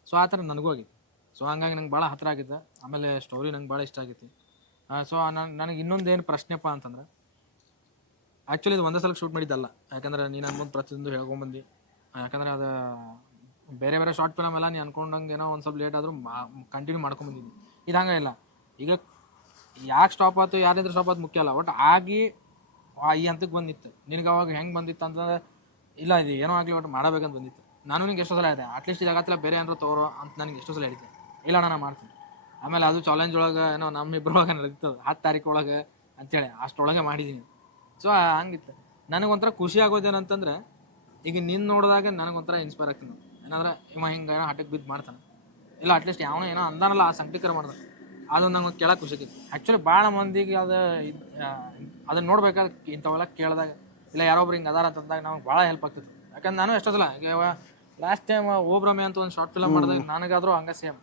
ಸೊ ಆ ಥರ ನನಗೂ ಆಗಿತ್ತು. ಸೊ ಹಂಗಾಗಿ ನಂಗೆ ಭಾಳ ಹತ್ತಿರ ಆಗಿದ್ದೆ. ಆಮೇಲೆ ಸ್ಟೋರಿ ನಂಗೆ ಭಾಳ ಇಷ್ಟ ಆಗೈತಿ. ಸೊ ನನಗೆ ಇನ್ನೊಂದೇನು ಪ್ರಶ್ನೆಪ್ಪ ಅಂತಂದ್ರೆ, ಆ್ಯಕ್ಚುಲಿ ಇದು ಒಂದೇ ಸಲ ಶೂಟ್ ಮಾಡಿದ್ದಲ್ಲ. ಯಾಕಂದ್ರೆ ನೀನು ಅನ್ಬಂದು ಪ್ರತಿಯೊಂದು ಹೇಳ್ಕೊಂಬಂದು, ಯಾಕಂದರೆ ಅದು ಬೇರೆ ಶಾರ್ಟ್ ಫಿಲಮ್ ಎಲ್ಲ ನೀ ಅನ್ಕೊಂಡಂಗೆ ಏನೋ ಒಂದು ಸ್ವಲ್ಪ ಲೇಟ್ ಆದರೂ ಕಂಟಿನ್ಯೂ ಮಾಡ್ಕೊಂಬಂದಿದ್ದೀನಿ. ಇದು ಹಂಗೆ ಇಲ್ಲ. ಈಗ ಯಾಕೆ ಸ್ಟಾಪ್ ಆಯ್ತು ಯಾರಿದ್ರೆ ಸ್ಟಾಪ್ ಆಯ್ತು ಮುಖ್ಯ ಅಲ್ಲ, ಒಟ್ಟು ಆಗಿ ಈ ಹಂತಕ್ಕೆ ಬಂದಿತ್ತು. ನಿನಗೆ ಅವಾಗ ಹೆಂಗೆ ಬಂದಿತ್ತು ಅಂತಂದ್ರೆ, ಇಲ್ಲ ಇದು ಏನೋ ಆಗಲಿ ಒಟ್ಟು ಮಾಡಬೇಕಂತ ಬಂದಿತ್ತು. ನಾನು ನಿಂಗೆ ಎಷ್ಟೋ ಸಲ ಹೇಳಿದೆ, ಅಟ್ಲೀಸ್ಟ್ ಇದಾಗತ್ತಿಲ್ಲ ಬೇರೆ ಏನಾರು ತೋರೋ ಅಂತ ನನಗೆ ಎಷ್ಟೋ ಸಲ ಹೇಳಿದ್ದೆ. ಇಲ್ಲ ನಾನು ಮಾಡ್ತೀನಿ. ಆಮೇಲೆ ಅದು ಚಾಲೆಂಜ್ ಒಳಗೆ ಏನೋ ನಮ್ಮಿಬ್ಬರೊಳಗೆ ನಡೀತದೆ 10 ತಾರೀಕು ಒಳಗೆ ಅಂತೇಳಿ ಅಷ್ಟೊಳಗೆ ಮಾಡಿದ್ದೀನಿ. ಸೊ ಹಂಗಿತ್ತು. ನನಗೊಂಥರ ಖುಷಿ ಆಗೋದೇನಂತಂದ್ರೆ, ಈಗ ನಿನ್ನ ನೋಡಿದಾಗ ನನಗೊಂಥರ ಇನ್ಸ್ಪೈರ್ ಆಗ್ತೀನಿ. ಏನಂದ್ರೆ ಇವ ಹಿಂಗೆ ಏನೋ ಹಠಕ್ಕೆ ಬಿದ್ದು ಮಾಡ್ತಾನೆ, ಇಲ್ಲ ಅಟ್ಲೀಸ್ಟ್ ಯಾವನೋ ಏನೋ ಅಂದಾನಲ್ಲ ಆ ಸಂಕಟಕರ ಮಾಡ್ದೆ. ಅದೊಂದು ನಂಗೆ ಕೇಳಕ್ಕೆ ಖುಷಿ ಆಕೈತಿ. ಆ್ಯಕ್ಚುಲಿ ಭಾಳ ಮಂದಿಗೆ ಅದನ್ನ ನೋಡ್ಬೇಕಾದ್ರೆ ಇಂಥವೆಲ್ಲ ಕೇಳಿದಾಗ ಇಲ್ಲ ಯಾರೊಬ್ರು ಹಿಂಗೆ ಅದಾರ ಅಂತಂದಾಗ ನಮ್ಗೆ ಭಾಳ ಹೆಲ್ಪ್ ಆಗ್ತೈತಿ. ಯಾಕಂದ್ರೆ ನಾನು ಎಷ್ಟೋ ಸಲ ಈಗ ಲಾಸ್ಟ್ ಟೈಮ್ ಓಬ್ರಮೆ ಅಂತ ಒಂದು ಶಾರ್ಟ್ ಫಿಲಮ್ ಮಾಡಿದಾಗ ನನಗಾದ್ರೂ ಹಂಗೆ ಸೇಮ್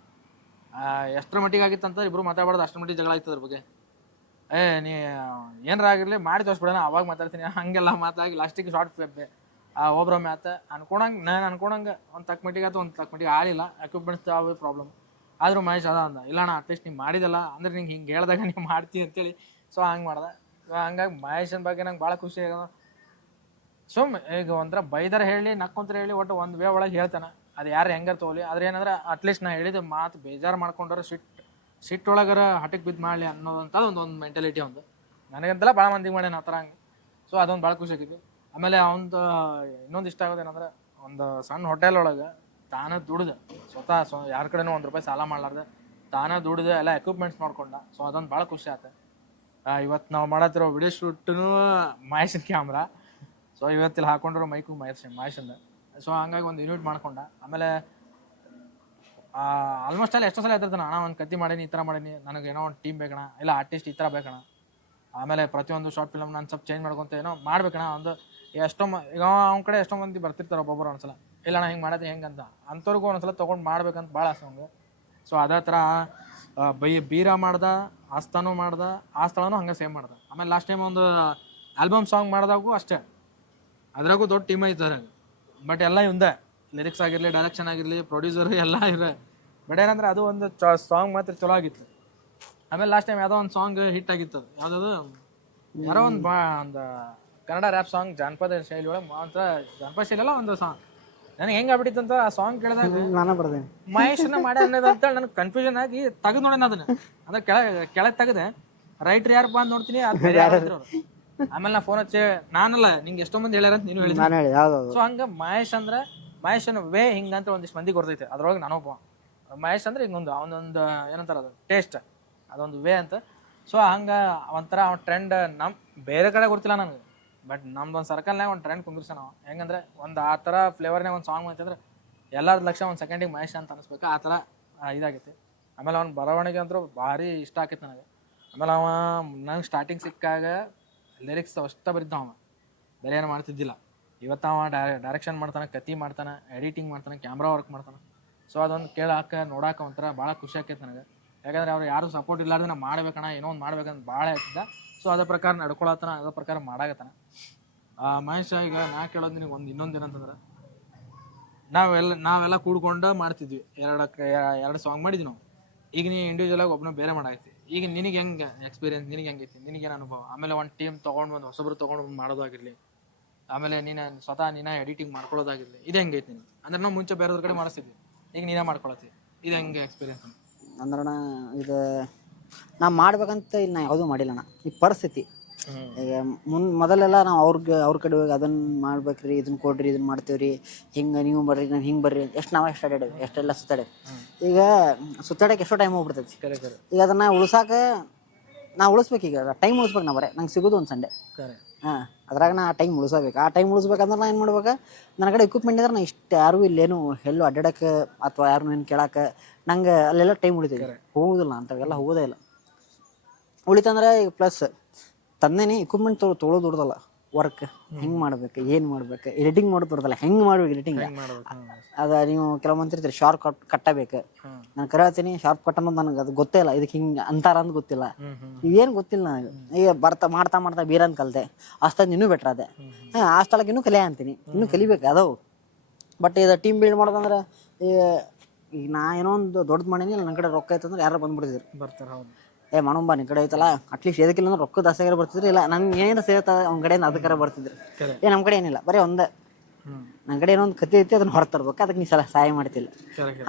ಎಷ್ಟರ ಮಟ್ಟಿಗೆ ಆಗಿತ್ತಂತ ಇಬ್ರು ಮಾತಾಡ್ಬಾರ್ದು, ಅಷ್ಟರ ಮಟ್ಟಿಗೆ ಜಗಳ ಆಯ್ತದ್ರ ಬಗ್ಗೆ. ನೀ ಏನಾರ ಆಗಿರಲಿ ಮಾಡಿ ತೋರಿಸ್ಬಿಡೋಣ ಅವಾಗ ಮಾತಾಡ್ತೀನಿ ಹಂಗೆಲ್ಲ ಮಾತಾಗಿ ಲಾಸ್ಟಿಗೆ ಶಾರ್ಟ್ ಓಬ್ರಮೆ ಆತ ಅನ್ಕೊಳಂಗೆ ನಾನು ಅನ್ಕೊಳಂಗೆ ಒಂದು ತಕ್ಕ ಮಟ್ಟಿಗೆ ಆಯ್ತು, ಒಂದು ತಕ್ಕ ಮಟ್ಟಿಗೆ ಆಳಿಲ್ಲ, ಎಕ್ವಿಪ್ಮೆಂಟ್ಸ್ ಅವು ಪ್ರಾಬ್ಲಮ್. ಆದರೂ ಮಹೇಶ್ ಅದ ಅಂದ ಇಲ್ಲ ಅಣ್ಣ ಅಟ್ಲೀಸ್ಟ್ ನೀವು ಮಾಡಿದಲ್ಲ ಅಂದ್ರೆ ನಿಂಗೆ ಹಿಂಗೆ ಹೇಳ್ದಾಗ ನೀವು ಮಾಡ್ತೀವಿ ಅಂತೇಳಿ. ಸೊ ಹಂಗೆ ಮಾಡ್ದೆ. ಹಂಗಾಗಿ ಮಹೇಶನ ಬಗ್ಗೆ ನಂಗೆ ಭಾಳ ಖುಷಿ ಆಗ್ಯದ. ಈಗ ಒಂಥರ ಬೈದರ ಹೇಳಿ ನಕ್ಕೊಂತರ ಹೇಳಿ ಒಟ್ಟು ಒಂದು ವೇ ಒಳಗೆ ಹೇಳ್ತಾನೆ, ಅದು ಯಾರು ಹೆಂಗಾರ ತೊಗೊಲಿ. ಆದ್ರೆ ಏನಂದ್ರೆ ಅಟ್ಲೀಸ್ಟ್ ನಾ ಹೇಳಿದ ಮಾತು ಬೇಜಾರು ಮಾಡ್ಕೊಂಡ್ರೆ ಸಿಟ್ಟೊಳಗರ ಹಠಕ್ಕೆ ಬಿದ್ದು ಮಾಡಲಿ ಅನ್ನೋದಂಥದ್ದು ಒಂದು ಮೆಂಟಾಲಿಟಿ ಒಂದು ನನಗಂತೆಲ್ಲ ಭಾಳ ಮಂದಿಗೆ ಮಾಡ್ಯಾನ ಆ ಥರ ಹಂಗೆ. ಸೊ ಅದೊಂದು ಭಾಳ ಖುಷಿ ಆಗಿತ್ತು. ಆಮೇಲೆ ಅವನದು ಇನ್ನೊಂದು ಇಷ್ಟ ಆಗೋದೇನಂದ್ರೆ ಒಂದು ಸಣ್ಣ ಹೋಟೆಲ್ ಒಳಗೆ ತಾನೇ ದುಡ್ದು ಸ್ವತಃ ಯಾರ ಕಡೆನೂ ₹1 ಸಾಲ ಮಾಡ್ಲಾರ್ದೆ ತಾನೇ ದುಡ್ದು ಎಲ್ಲ ಎಕ್ವಿಪ್ಮೆಂಟ್ಸ್ ಮಾಡ್ಕೊಂಡ. ಸೊ ಅದೊಂದು ಭಾಳ ಖುಷಿ ಆಯ್ತು. ಇವತ್ತು ನಾವು ಮಾಡತ್ತಿರೋ ವಿಡಿಯೋ ಶೂಟೂ ಮಹೇಶನ ಕ್ಯಾಮ್ರಾ. ಸೊ ಇವತ್ತಿಲ್ಲಿ ಹಾಕೊಂಡ್ರು ಮೈಕು ಮಹೇಶಂದ. ಸೊ ಹಂಗಾಗಿ ಒಂದು ಯೂನಿಟ್ ಮಾಡ್ಕೊಂಡ. ಆಮೇಲೆ ಆಲ್ಮೋಸ್ಟ್ ಅಲ್ಲಿ ಎಷ್ಟೋ ಸಲ ಹೇಳ್ತಿರ್ತಾನೆ ಅಣ್ಣ ಒಂದು ಕತ್ತಿ ಮಾಡೀನಿ, ಈ ಥರ ಮಾಡೀನಿ, ನನಗೆ ಏನೋ ಒಂದು ಟೀಮ್ ಬೇಕಣ, ಇಲ್ಲ ಆರ್ಟಿಸ್ಟ್ ಈ ಥರ ಬೇಕಣ. ಆಮೇಲೆ ಪ್ರತಿಯೊಂದು ಶಾರ್ಟ್ ಫಿಲಮ್ ನಾನು ಸ್ವಲ್ಪ ಚೇಂಜ್ ಮಾಡ್ಕೊತ ಏನೋ ಮಾಡ್ಬೇಕಣ್ಣ. ಒಂದು ಈಗ ಅವ್ನ ಕಡೆ ಎಷ್ಟೋ ಮಂದಿ ಬರ್ತಿರ್ತಾರೆ ಒಬ್ಬೊಬ್ಬರು ಒಂದ್ಸಲ ಇಲ್ಲ ಅಣ್ಣ ಹಿಂಗೆ ಮಾಡೋದು ಹೆಂಗೆ ಅಂತ, ಅಂಥವ್ರಿಗೂ ಒಂದ್ಸಲ ತೊಗೊಂಡು ಮಾಡ್ಬೇಕಂತ ಭಾಳ ಆಸೆ ಅವ್ನಿಗೆ. ಸೊ ಅದೇ ಥರ ಬೀರ ಮಾಡ್ದ, ಆಸ್ಥಾನೂ ಮಾಡ್ದ, ಆ ಸ್ಥಳನೂ ಹಂಗೆ ಸೇಮ್ ಮಾಡ್ದ. ಆಮೇಲೆ ಲಾಸ್ಟ್ ಟೈಮ್ ಒಂದು ಆಲ್ಬಮ್ ಸಾಂಗ್ ಮಾಡಿದಾಗೂ ಅಷ್ಟೇ, ಅದ್ರಾಗೂ ದೊಡ್ಡ ಟೀಮ್ ಐತಾರೆ. ಬಟ್ ಎಲ್ಲ ಇವಂದೆ ಲಿರಿಕ್ಸ್ ಆಗಿರಲಿ, ಡೈರೆಕ್ಷನ್ ಆಗಿರಲಿ, ಪ್ರೊಡ್ಯೂಸರ್ ಎಲ್ಲ ಇದೆ. ಬಟ್ ಏನಂದ್ರೆ ಅದು ಒಂದು ಸಾಂಗ್ ಮಾತ್ರ ಚಲೋ ಆಗಿತ್ತು. ಆಮೇಲೆ ಲಾಸ್ಟ್ ಟೈಮ್ ಯಾವುದೋ ಒಂದು ಸಾಂಗ್ ಹಿಟ್ ಆಗಿತ್ತು. ಯಾವುದದು ಯಾರೋ ಒಂದು ಒಂದು ಕನ್ನಡ ರ್ಯಾಪ್ ಸಾಂಗ್ ಜಾನಪದ ಶೈಲಿ ಒಳಗೆ ಒಂಥರ ಜಾನಪದ ಶೈಲಿಯಲ್ಲ ಒಂದು ಸಾಂಗ್ ನನಗೆ ಹೆಂಗೆ ಆಗ್ಬಿಟ್ಟಿತ್ತು ಅಂತ ಆ ಸಾಂಗ್ ಕೇಳಿದಾಗ ನಾನು ಬರ್ದೇನೆ ಮಹೇಶನ ಮಾಡಿ ಅನ್ನೋದು ಅಂತೇಳಿ ನನಗೆ ಕನ್ಫ್ಯೂಷನ್ ಆಗಿ ತೆಗೆದು ನೋಡೋಣ ಅದನ್ನ. ಅಂದ್ರೆ ಕೆಳಗೆ ತೆಗೆದೆ ರೈಟ್ರ್ ಯಾರಪ್ಪ ಅಂತ ನೋಡ್ತೀನಿ, ಅದು ಬೇರೆ ಯಾರು. ಆಮೇಲೆ ನಾ ಫೋನ್ ಹಚ್ಚಿ ನಾನಲ್ಲ ನಿಂಗೆ ಎಷ್ಟೋ ಮಂದಿ ಹೇಳ್ಯಾರ ಅಂತ ನೀನು ಹೇಳಿ. ಸೊ ಹಂಗೆ ಮಹೇಶ್ ಅಂದ್ರೆ ಮಹೇಶನ ವೇ ಹಿಂಗಂತ ಒಂದಿಷ್ಟು ಮಂದಿ ಗೊತ್ತೈತೆ. ಅದ್ರೊಳಗೆ ನಾನೊಬ್ಬ ಮಹೇಶ್ ಅಂದ್ರೆ ಹಿಂಗೊಂದು ಅವನೊಂದು ಏನಂತಾರ ಅದು ಟೇಸ್ಟ್, ಅದೊಂದು ವೇ ಅಂತ. ಸೊ ಹಂಗೆ ಒಂಥರ ಅವ್ನ ಟ್ರೆಂಡ್ ಬೇರೆ ಕಡೆ ಗೊತ್ತಿಲ್ಲ ನನಗೆ, ಬಟ್ ನಮ್ದೊಂದು ಸರ್ಕಲ್ನಾಗ ಒಂದು ಟ್ರೆಂಡ್ ಕುಂದಿರ್ಸ ನಾವು ಹೆಂಗಂದ್ರೆ ಒಂದು ಆ ಥರ ಫ್ಲೇವರ್ನಾಗ ಒಂದು ಸಾಂಗ್ ಅಂತಂದ್ರೆ ಎಲ್ಲರ ಲಕ್ಷ ಒಂದು ಸೆಕೆಂಡಿಗೆ ಮಹೇಶ್ ಅಂತ ಅನಿಸ್ಬೇಕು, ಆ ಥರ ಇದಾಗೈತಿ. ಆಮೇಲೆ ಅವ್ನ ಬರವಣಿಗೆ ಅಂತೂ ಭಾರಿ ಇಷ್ಟ ಆಕೈತಿ ನನಗೆ. ಆಮೇಲೆ ನಂಗೆ ಸ್ಟಾರ್ಟಿಂಗ್ ಸಿಕ್ಕಾಗ ಲಿರಿಕ್ಸ್ ಅಷ್ಟ ಬರಿದ್ದ, ಬೇರೆ ಏನು ಮಾಡ್ತಿದ್ದಿಲ್ಲ. ಇವತ್ತು ಡೈರೆಕ್ಷನ್ ಮಾಡ್ತಾನೆ, ಕತಿ ಮಾಡ್ತಾನೆ, ಎಡಿಟಿಂಗ್ ಮಾಡ್ತಾನೆ, ಕ್ಯಾಮ್ರಾ ವರ್ಕ್ ಮಾಡ್ತಾನೆ. ಸೊ ಅದೊಂದು ಕೇಳಾಕ ನೋಡಾಕ ಒಂಥರ ಭಾಳ ಖುಷಿ ಆಕೈತೆ ನನಗೆ. ಯಾಕಂದ್ರೆ ಅವ್ರು ಯಾರು ಸಪೋರ್ಟ್ ಇಲ್ಲಾರ್ದೆ ನಾವು ಮಾಡ್ಬೇಕಣ್ಣ ಏನೋ ಒಂದು ಮಾಡ್ಬೇಕಂತ ಭಾಳ ಆಗ್ತಿದ್ದ. ಸೊ ಅದೇ ಪ್ರಕಾರ ನಡ್ಕೊಳತ್ತಾನ, ಅದೇ ಪ್ರಕಾರ ಮಾಡಾಕತ್ತಾನ ಮಹೇಶ. ಈಗ ನಾ ಕೇಳೋದು ನಿನಗೆ ಇನ್ನೊಂದು ಏನಂತಂದ್ರೆ ನಾವೆಲ್ಲ ಕೂಡ್ಕೊಂಡು ಮಾಡ್ತಿದ್ವಿ, ಎರಡು ಸಾಂಗ್ ಮಾಡಿದ್ವಿ ನಾವು. ಈಗ ನೀ ಇಂಡಿವಿಜುವಲ್ ಆಗಿ ಒಬ್ಬನ ಬೇರೆ ಮಾಡಾಕೈತಿ. ಈಗ ನಿನಗೆ ಹೆಂಗೆ ಎಕ್ಸ್ಪೀರಿಯನ್ಸ್, ನಿನಗೆ ಹೆಂಗೈತಿ, ನಿನಗೇನು ಅನುಭವ? ಆಮೇಲೆ ಒಂದು ಟೀಮ್ ತೊಗೊಂಡು ಬಂದು ಹೊಸಬ್ರು ತೊಗೊಂಡು ಬಂದು ಮಾಡೋದಾಗಿರಲಿ, ಆಮೇಲೆ ನೀನು ಎಡಿಟಿಂಗ್ ಮಾಡ್ಕೊಳ್ಳೋದಾಗಿರಲಿ, ಇದು ಹೆಂಗೈತಿ ನೀನು? ಅಂದ್ರೆ ನಾವು ಮುಂಚೆ ಬೇರೆಯವ್ರ ಕಡೆ ಮಾಡಿಸ್ತಿದ್ವಿ, ಈಗ ನೀನೇ ಮಾಡ್ಕೊಳತ್ತಿ, ಇದು ಹೆಂಗೆ ಎಕ್ಸ್ಪೀರಿಯನ್ಸ್? ಅಂದ್ರಣ ಇದು ನಾ ಮಾಡ್ಬೇಕಂತ ಇಲ್ಲಿ ನಾ ಯಾವುದೂ ಮಾಡಿಲ್ಲಣ್ಣ. ಈ ಪರಿಸ್ಥಿತಿ ಈಗ ಮೊದಲೆಲ್ಲ ನಾವು ಅವ್ರ ಕಡೆ ಹೋಗಿ ಅದನ್ನ ಮಾಡ್ಬೇಕ್ರಿ, ಇದನ್ನ ಕೊಡ್ರಿ, ಇದನ್ನ ಮಾಡ್ತೇವ್ರಿ, ಹಿಂಗೆ ನೀವು ಬರ್ರಿ, ನಾವು ಹಿಂಗೆ ಬರ್ರಿ, ಎಷ್ಟು ಅಡ್ಡಾಡೇವಿ, ಎಷ್ಟೆಲ್ಲ ಸುತ್ತಾಡೇವಿ. ಈಗ ಸುತ್ತಾಡಕ್ಕೆ ಎಷ್ಟೋ ಟೈಮ್ ಹೋಗ್ಬಿಡ್ತೈತಿ. ಈಗ ಅದನ್ನ ನಾ ಉಳಿಸ್ಬೇಕು. ಈಗ ಟೈಮ್ ಉಳಿಸ್ಬೇಕು. ನಾ ಬರೇ ನಂಗೆ ಸಿಗೋದು ಒಂದು ಸಂಡೆ. ಅದ್ರಾಗ ನಾ ಆ ಟೈಮ್ ಉಳಿಸ್ಬೇಕು. ಆ ಟೈಮ್ ಉಳಿಸ್ಬೇಕಂದ್ರೆ ನಾ ಏನು ಮಾಡ್ಬೇಕು, ನನ್ನ ಕಡೆ ಎಕ್ವಿಪ್ಮೆಂಟ್ ಇದ್ರೆ ನಾ ಇಷ್ಟು ಯಾರು ಇಲ್ಲೇನು ಎಲ್ಲೂ ಅಡ್ಡಾಡಕ್ಕೆ ಅಥವಾ ಯಾರನ್ನೂ ಏನು ಕೇಳಕ್ಕೆ ನಂಗೆ ಅಲ್ಲೆಲ್ಲ ಟೈಮ್ ಉಳಿತೈತಿ. ಹೋಗುದಿಲ್ಲ ಅಂಥವೆಲ್ಲ ಹೋಗೋದೇ ಇಲ್ಲ. ಉಳಿತಂದ್ರೆ ಈಗ ಪ್ಲಸ್ ತಂದೇನೆ ಎಕ್ವಿಪ್ಮೆಂಟ್ ತೊಗೊಳೋದು ದುಡ್ದಲ್ಲ, ವರ್ಕ್ ಹೆಂಗೆ ಮಾಡ್ಬೇಕು, ಏನು ಮಾಡ್ಬೇಕು, ಎಡಿಟಿಂಗ್ ಮಾಡೋದು ದುಡ್ದಲ್ಲ, ಹೆಂಗೆ ಮಾಡ್ಬೇಕು ಎಡಿಟಿಂಗ್. ಅದು ನೀವು ಕೆಲವೊಂದು ಇರ್ತೀರಿ ಶಾರ್ಪ್ ಕಟ್ಟಬೇಕು. ನಾನು ಕರಿತೀನಿ ಶಾರ್ಪ್ ಕಟ್ ಅನ್ನೋದು ನನಗೆ ಅದು ಗೊತ್ತೇ ಇಲ್ಲ. ಇದಕ್ಕೆ ಹಿಂಗೆ ಅಂತಾರ ಅಂತ ಗೊತ್ತಿಲ್ಲ, ಇವೇನು ಗೊತ್ತಿಲ್ಲ ನನಗೆ. ಈಗ ಮಾಡ್ತಾ ಬೀರ ಅಂತ ಕಲಿತೆ, ಅಷ್ಟೊಂದು ಇನ್ನೂ ಬೆಟ್ರ್ ಅದೇ. ಆ ಸ್ಥಳಕ್ಕೆ ಇನ್ನೂ ಕಲಿಯ ಅಂತೀನಿ, ಇನ್ನೂ ಕಲಿಬೇಕು ಅದಾವು. ಬಟ್ ಇದು ಟೀಮ್ ಬಿಲ್ಡ್ ಮಾಡೋದಂದ್ರೆ ಈಗ ನಾ ಏನೋ ಒಂದು ದೊಡ್ಡದು ಮಾಡೀನಿ, ನನ್ನ ಕಡೆ ರೊಕ್ಕ ಐತಂದ್ರೆ ಯಾರು ಬಂದ್ಬಿಡ್ತಿದ್ರು, ಬರ್ತಾರೆ. ಹೌದು, ಮಾಡೋಣ ನಿನ್ನ ಕಡೆ ಐತಲ್ಲ, ಅಟ್ಲೀಸ್ಟ್ ಎದಕ್ಕಿಲ್ಲ ಅಂದ್ರೆ ರೊಕ್ಕದ ಆಸೆಗಾರ ಬರ್ತಿದ್ರು, ಇಲ್ಲ ನನ್ಗೆ ಏನೇನು ಸೇರ್ತ ಅವ್ನ ಕಡೆಯಿಂದ ಅದಕ್ಕಾರ ಬರ್ತಿದ್ರು. ನಮ್ಮ ಕಡೆ ಏನಿಲ್ಲ, ಬರೀ ಒಂದೇ ನನ್ನ ಕಡೆ ಏನೋ ಒಂದು ಕತೆ ಐತಿ, ಅದನ್ನ ಹೊರತರ್ಬೇಕು, ಅದಕ್ಕೆ ನೀ ಸಹಾಯ ಮಾಡ್ತಿಲ್ಲ.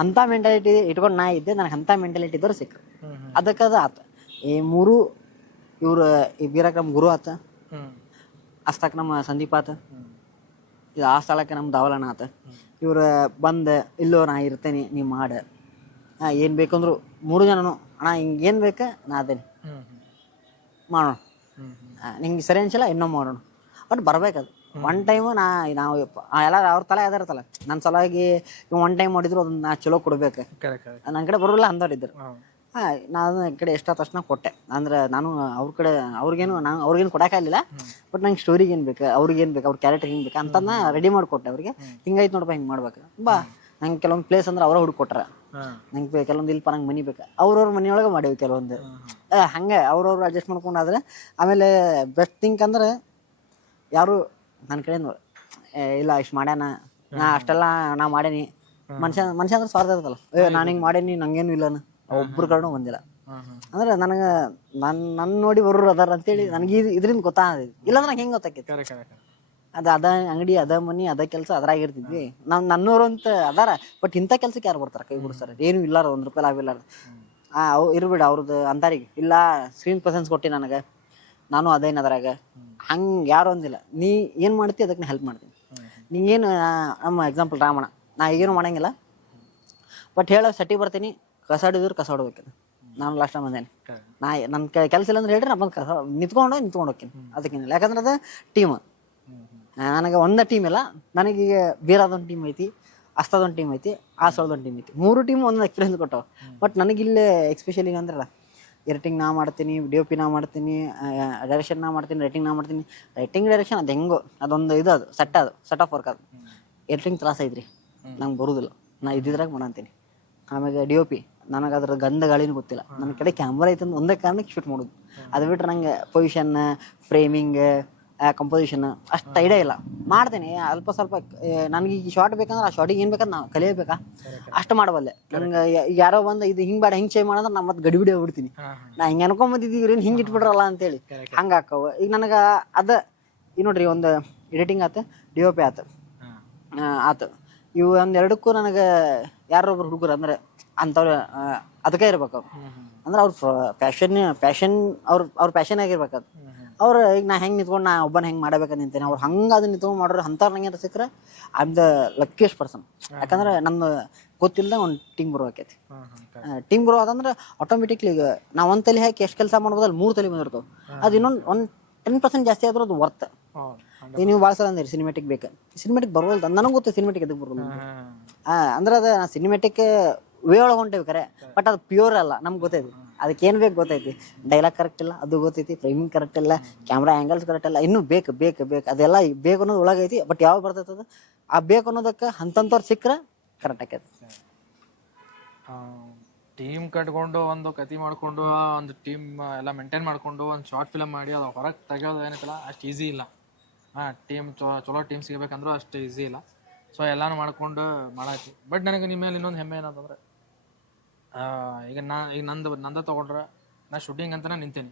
ಅಂಥ ಮೆಂಟಾಲಿಟಿ ಇಟ್ಕೊಂಡು ನಾ ಇದ್ದೆ. ನನಗೆ ಅಂಥ ಮೆಂಟಾಲಿಟಿ ಇದ್ದವ್ರು ಸಿಕ್ಕರು, ಅದಕ್ಕದು ಆತ. ಈ ಮೂರು ಇವ್ರು ಈ ಬೀರಕ್ಕೆ ನಮ್ಮ ಗುರು ಆತ, ಅಸ್ತಕ್ಕೆ ನಮ್ಮ ಸಂದೀಪ್ ಆತ, ಇದು ಆ ಸ್ಥಳಕ್ಕೆ ನಮ್ಮ ದಾವಲಣ್ಣ ಆತ. ಇವ್ರು ಬಂದು ಇಲ್ಲೋ ನಾ ಇರ್ತೇನೆ, ನೀ ಮಾಡ, ಏನು ಬೇಕಂದ್ರು ಮೂರು ಜನನು ಅಣ್ಣ ಹಿಂಗೆ ಏನು ಬೇಕು ನಾ ಅದೇನೆ ಮಾಡೋಣ, ನಿಂಗೆ ಸರಿ ಅನ್ಸಿಲ್ಲ ಇನ್ನೊಮ್ಮೆ ಮಾಡೋಣ. ಬಟ್ ಬರ್ಬೇಕದು ಒನ್ ಟೈಮು. ನಾವು ಎಲ್ಲ ಅವ್ರ ತಲೆ ಯಾವ್ದಿರ್ತಲ್ಲ, ನನ್ನ ಸಲುವಾಗಿ ಒನ್ ಟೈಮ್ ಮಾಡಿದ್ರು ಅದನ್ನ ನಾ ಚಲೋ ಕೊಡ್ಬೇಕು. ನನ್ನ ಕಡೆ ಬರೋಲ್ಲ ಅಂದವ್ರು ಇದ್ರು. ನಾನು ಈ ಕಡೆ ಎಷ್ಟಾದ ತಕ್ಷಣ ಕೊಟ್ಟೆ. ಅಂದ್ರೆ ನಾನು ಅವ್ರ ಕಡೆ ಅವ್ರಿಗೇನು ಕೊಡೋಕ್ಕಾಗಲಿಲ್ಲ. ಬಟ್ ನಂಗೆ ಸ್ಟೋರಿಗೆ ಏನು ಬೇಕು, ಅವ್ರಿಗೇನು ಬೇಕು, ಅವ್ರ ಕ್ಯಾರೆಕ್ಟರ್ ಹಿಂಗೆ ಬೇಕು ಅಂತನ ರೆಡಿ ಮಾಡಿಕೊಟ್ಟೆ ಅವ್ರಿಗೆ. ಹಿಂಗೈತೆ ನೋಡಪ್ಪ, ಹಿಂಗೆ ಮಾಡ್ಬೇಕು ಬಾ. ನಂಗೆ ಕೆಲವೊಂದು ಪ್ಲೇಸ್ ಅಂದ್ರೆ ಅವರ ಹುಡುಕ್ ಕೊಟ್ರ. ನಂಗೆ ಕೆಲವೊಂದು ಇಲ್ಪ ನಂಗೆ ಮನಿ ಬೇಕು, ಅವ್ರವ್ರ ಮನೆಯೊಳಗೆ ಮಾಡೇವಿ ಕೆಲವೊಂದು. ಹಂಗೆ ಅವ್ರವ್ರು ಅಡ್ಜಸ್ಟ್ ಮಾಡ್ಕೊಂಡಾದ್ರೆ ಆಮೇಲೆ ಬೆಸ್ಟ್ ಥಿಂಕ್ ಅಂದ್ರೆ ಯಾರು ನನ್ನ ಕಡೆ ಇಲ್ಲ ಇಷ್ಟು ಮಾಡ್ಯಾನ, ನಾ ಅಷ್ಟೆಲ್ಲ ನಾ ಮಾಡೇನಿ. ಮನುಷ್ಯ ಅಂದ್ರೆ ಸ್ವಾರ್ಥ ಇರ್ತಲ್ಲ, ನಾನು ಹಿಂಗೆ ಮಾಡೇನಿ ನಂಗೇನು ಇಲ್ಲ ಒಬ್ರು ಕಡೆ ಬಂದಿಲ್ಲ. ಅಂದ್ರೆ ನನಗೆ ನನ್ನ ನೋಡಿ ಬರೋರು ಅದಾರ ಅಂತೇಳಿ ನನಗೆ ಇದರಿಂದ ಗೊತ್ತಾಗದ. ಇಲ್ಲಾಂದ್ರೆ ನಂಗೆ ಹೆಂಗೆ ಗೊತ್ತಾಕೈತಿ? ಅದ ಅಂಗಡಿ, ಅದ ಮನಿ, ಅದ ಕೆಲಸ ಅದ್ರಾಗಿರ್ತಿದ್ವಿ. ನನ್ನೂರು ಅಂತ ಅದಾರ, ಬಟ್ ಇಂಥ ಕೆಲ್ಸಕ್ಕೆ ಯಾರು ಬರ್ತಾರ? ಕೈ ಬಿಡಿಸ್ತಾರ ಏನು ಇಲ್ಲಾರ, ₹1 ಆಗಿಲ್ಲ. ಅವು ಇರ್ಬಿಡ ಅವ್ರದ್ದು ಅಂತಾರಿಗೆ ಇಲ್ಲ ಸ್ಕ್ರೀನ್ ಪ್ರೆಸೆನ್ಸ್ ಕೊಟ್ಟು ನನಗೆ, ನಾನು ಅದೇನು ಅದ್ರಾಗ ಹಂಗೆ ಯಾರು ಅಂದಿಲ್ಲ. ನೀ ಏನು ಮಾಡ್ತಿ ಅದಕ್ಕೆ ಹೆಲ್ಪ್ ಮಾಡ್ತೀನಿ. ನೀಗೇನು ನಮ್ಮ ಎಕ್ಸಾಂಪಲ್ ರಾಮಣ್ಣ, ನಾ ಈಗೇನು ಮಾಡಂಗಿಲ್ಲ, ಬಟ್ ಹೇಳೋ ಸೆಟ್ಟಿಗೆ ಬರ್ತೀನಿ, ಕಸ ಹೊಡಿದ್ರು ಕಸ ಹೊಡ್ಬೇಕು. ನಾನು ಲಾಸ್ಟ್ ಟೈಮ್ ಬಂದೇನೆ, ನನ್ನ ಕೆಲಸ ಇಲ್ಲ ಅಂದ್ರೆ ಹೇಳ್ರಿ, ನಾನು ಬಂದು ಕಸ ನಿಂತ್ಕೊಂಡು ಹೋಗ್ತೀನಿ. ಅದಕ್ಕೇನಿಲ್ಲ, ಯಾಕಂದ್ರೆ ಅದು ಟೀಮ್. ನನಗೆ ಒಂದೇ ಟೀಮ್ ಇಲ್ಲ, ನನಗೀಗ ಬೀರಾದೊಂದು ಟೀಮ್ ಐತಿ, ಅಸ್ತದೊಂದು ಟೀಮ್ ಐತಿ, ಆಸಳದೊಂದು ಟೀಮ್ ಐತಿ. 3 ಟೀಮ್ ಒಂದೊಂದು ಎಕ್ಸ್ಪೀರಿಯನ್ಸ್ ಕೊಟ್ಟವು. ಬಟ್ ನನಗಿಲ್ಲೇ ಎಕ್ಸ್ಪೆಷಲಿ ಅಂದ್ರೆ ಎಡಿಟಿಂಗ್ ನಾ ಮಾಡ್ತೀನಿ, DOP ನಾ ಮಾಡ್ತೀನಿ, ಡೈರೆಕ್ಷನ್ ನಾ ಮಾಡ್ತೀನಿ, ರೈಟಿಂಗ್ ನಾ ಮಾಡ್ತೀನಿ. ರೈಟಿಂಗ್ ಡೈರೆಕ್ಷನ್ ಅದು ಹೆಂಗೋ ಅದೊಂದು ಇದು, ಅದು ಸೆಟ್ ಆಫ್ ವರ್ಕ್. ಅದು ಎಡಿಟಿಂಗ್ ತ್ರಾಸ ಐತ್ರಿ, ನಂಗೆ ಬರೋದಿಲ್ಲ. ನಾ ಇದ್ದಿದ್ರಾಗ ಮಾಡಂತೀನಿ. ಆಮೇಲೆ DOP ನನಗೆ ಅದ್ರ ಗಂಧ ಗಾಳಿನೂ ಗೊತ್ತಿಲ್ಲ. ನನ್ನ ಕಡೆ ಕ್ಯಾಮ್ರಾ ಐತೆ ಅಂತ ಒಂದೇ ಕಾರಣಕ್ಕೆ ಶೂಟ್ ಮಾಡೋದು. ಅದು ಬಿಟ್ಟರೆ ನಂಗೆ ಪೊಸಿಷನ್, ಫ್ರೇಮಿಂಗ್, ಕಂಪೋಸಿಷನ್ ಅಷ್ಟು ಐಡಿಯಾ ಇಲ್ಲ. ಮಾಡ್ತೀನಿ ಅಲ್ಪ ಸ್ವಲ್ಪ. ನನಗೆ ಈಗ ಶಾರ್ಟ್ ಬೇಕಂದ್ರೆ ಆ ಶಾರ್ಟಿಗೆ ಏನು ಬೇಕಂದ್ರೆ ನಾವು ಕಲಿಯಬೇಕಾ ಅಷ್ಟು ಮಾಡಬಲ್ಲೆ. ನಂಗೆ ಯಾರೋ ಬಂದು ಇದು ಹಿಂಗೆ ಬೇಡ ಹಿಂಗೆ ಚೇಂಜ್ ಮಾಡಂದ್ರೆ ನಾನು ಮತ್ತೆ ಗಡಿಬಿಡಿ ಹೋಗ್ಬಿಡ್ತೀನಿ. ನಾ ಹಿಂಗೆ ಅನ್ಕೊಂಬಂದಿದ್ದೀವಿ ಹಿಂಗೆ ಇಟ್ಬಿಡ್ರಲ್ಲ ಅಂತೇಳಿ ಹಂಗೆ ಹಾಕವು. ಈಗ ನನಗೆ ಅದು ಈಗ ನೋಡ್ರಿ, ಒಂದು ಎಡಿಟಿಂಗ್ ಆಯ್ತು, DOP ಆಯ್ತು, ಇವು ಒಂದೆರಡಕ್ಕೂ ನನಗೆ ಯಾರೊಬ್ರು ಹುಡುಗರು ಅಂದ್ರೆ ಅಂಥವ್ರು ಅದಕ್ಕೆ ಇರ್ಬೇಕು. ಅಂದ್ರೆ ಅವ್ರ ಪ್ಯಾಷನ್ ಅವ್ರ ಪ್ಯಾಷನ್ ಆಗಿರ್ಬೇಕು. ಅದು ಅವ್ರು ಈಗ ನಾ ಹೆಂಗೆ ನಿಂತ್ಕೊಂಡು ನಾ ಒಬ್ಬನ ಹೆಂಗೆ ಮಾಡಬೇಕಂತ ನಿಂತೇನೆ, ಅವ್ರು ಹಂಗೆ ಅದನ್ನ ನಿಂತ್ಕೊಂಡು ಮಾಡೋರು ಅಂಥವ್ರು ನಂಗೆ ಸಿಕ್ಕರೆ I am the luckiest person. ಯಾಕಂದ್ರೆ ನನ್ನ ಗೊತ್ತಿಲ್ಲದ ಒಂದು ಟೀಮ್ ಬರೋಕೈತಿ. ಟೀಮ್ ಗ್ರೋ ಅದಂದ್ರೆ ಆಟೋಮೆಟಿಕ್ಲಿ ಈಗ ನಾವು ಒಂದು ತಲೆ ಹಾಕಿ ಎಷ್ಟು ಕೆಲಸ ಮಾಡ್ಬೋದು, ಅಲ್ಲಿ 3 ತಲೆ ಬಂದಿರ್ತವೆ. ಅದು ಇನ್ನೊಂದು 10% ಜಾಸ್ತಿ ಆದ್ರೂ ಅದು ವರ್ತ್. ಈಗ ನೀವು ಭಾಳ ಸಲ ಅಂದಿರಿ ಸಿನಿಮೆಟಿಕ್ ಬೇಕು, ಸಿನಿಮೆಟಿಕ್ ಬರೋಲ್ದು. ನನಗೆ ಗೊತ್ತು ಸಿನಿಮೆಟಿಕ್ ಎದಕ್ಕೆ ಬರೋಲ್ಲ ಅಂದ್ರೆ ಅದು ನಾ ಸಿನಿಮೆಟಿಕ್ ವೇ ಒಳಗೆ ಹೊಂಟೇವಿ ಕರೆ, ಬಟ್ ಅದು ಪ್ಯೂರ್ ಅಲ್ಲ. ನಮ್ಗೆ ಗೊತ್ತೈತಿ ಅದಕ್ಕೆ ಏನು ಬೇಕು ಗೊತ್ತೈತಿ. ಡೈಲಾಗ್ ಕರೆಕ್ಟ್ ಇಲ್ಲ ಅದು ಗೊತ್ತೈತಿ, ಫ್ರೇಮಿಂಗ್ ಕರೆಕ್ಟ್ ಇಲ್ಲ, ಕ್ಯಾಮ್ರಾ ಆ್ಯಂಗಲ್ಸ್ ಕರೆಕ್ಟ್ ಇಲ್ಲ, ಇನ್ನೂ ಬೇಕು ಅದೆಲ್ಲ ಬೇಕು ಅನ್ನೋದು ಒಳಗೈತಿ. ಬಟ್ ಯಾವಾಗ ಬರ್ತೈತೆ ಅದು ಆ ಬೇಕು ಅನ್ನೋದಕ್ಕೆ ಅಂತಂತವ್ರು ಸಿಕ್ಕರೆ ಕರೆಕ್ಟ್ ಆಕೈತಿ. ಟೀಮ್ ಕಟ್ಕೊಂಡು ಒಂದು ಕತೆ ಮಾಡ್ಕೊಂಡು ಒಂದು ಟೀಮ್ ಎಲ್ಲ ಮೇಂಟೈನ್ ಮಾಡ್ಕೊಂಡು ಒಂದು ಶಾರ್ಟ್ ಫಿಲಮ್ ಮಾಡಿ ಅದು ಹೊರಗೆ ತೆಗೆಯೋದು ಏನೈತಲ್ಲ ಅಷ್ಟು ಈಸಿ ಇಲ್ಲ. ಟೀಮ್ ಚಲೋ ಟೀಮ್ ಸಿಗಬೇಕಂದ್ರೂ ಅಷ್ಟು ಈಸಿ ಇಲ್ಲ. ಸೊ ಎಲ್ಲಾನು ಮಾಡ್ಕೊಂಡು ಮಾಡಾಯ್ತು. ಬಟ್ ನನಗೆ ನಿಮ್ಮ ಮೇಲೆ ಇನ್ನೊಂದು ಹೆಮ್ಮೆ ಏನಂತಂದ್ರೆ, ಈಗ ನಂದು ತೊಗೊಂಡ್ರೆ ನಾ ಶೂಟಿಂಗ್ ಅಂತಲೇ ನಿಂತೇನೆ,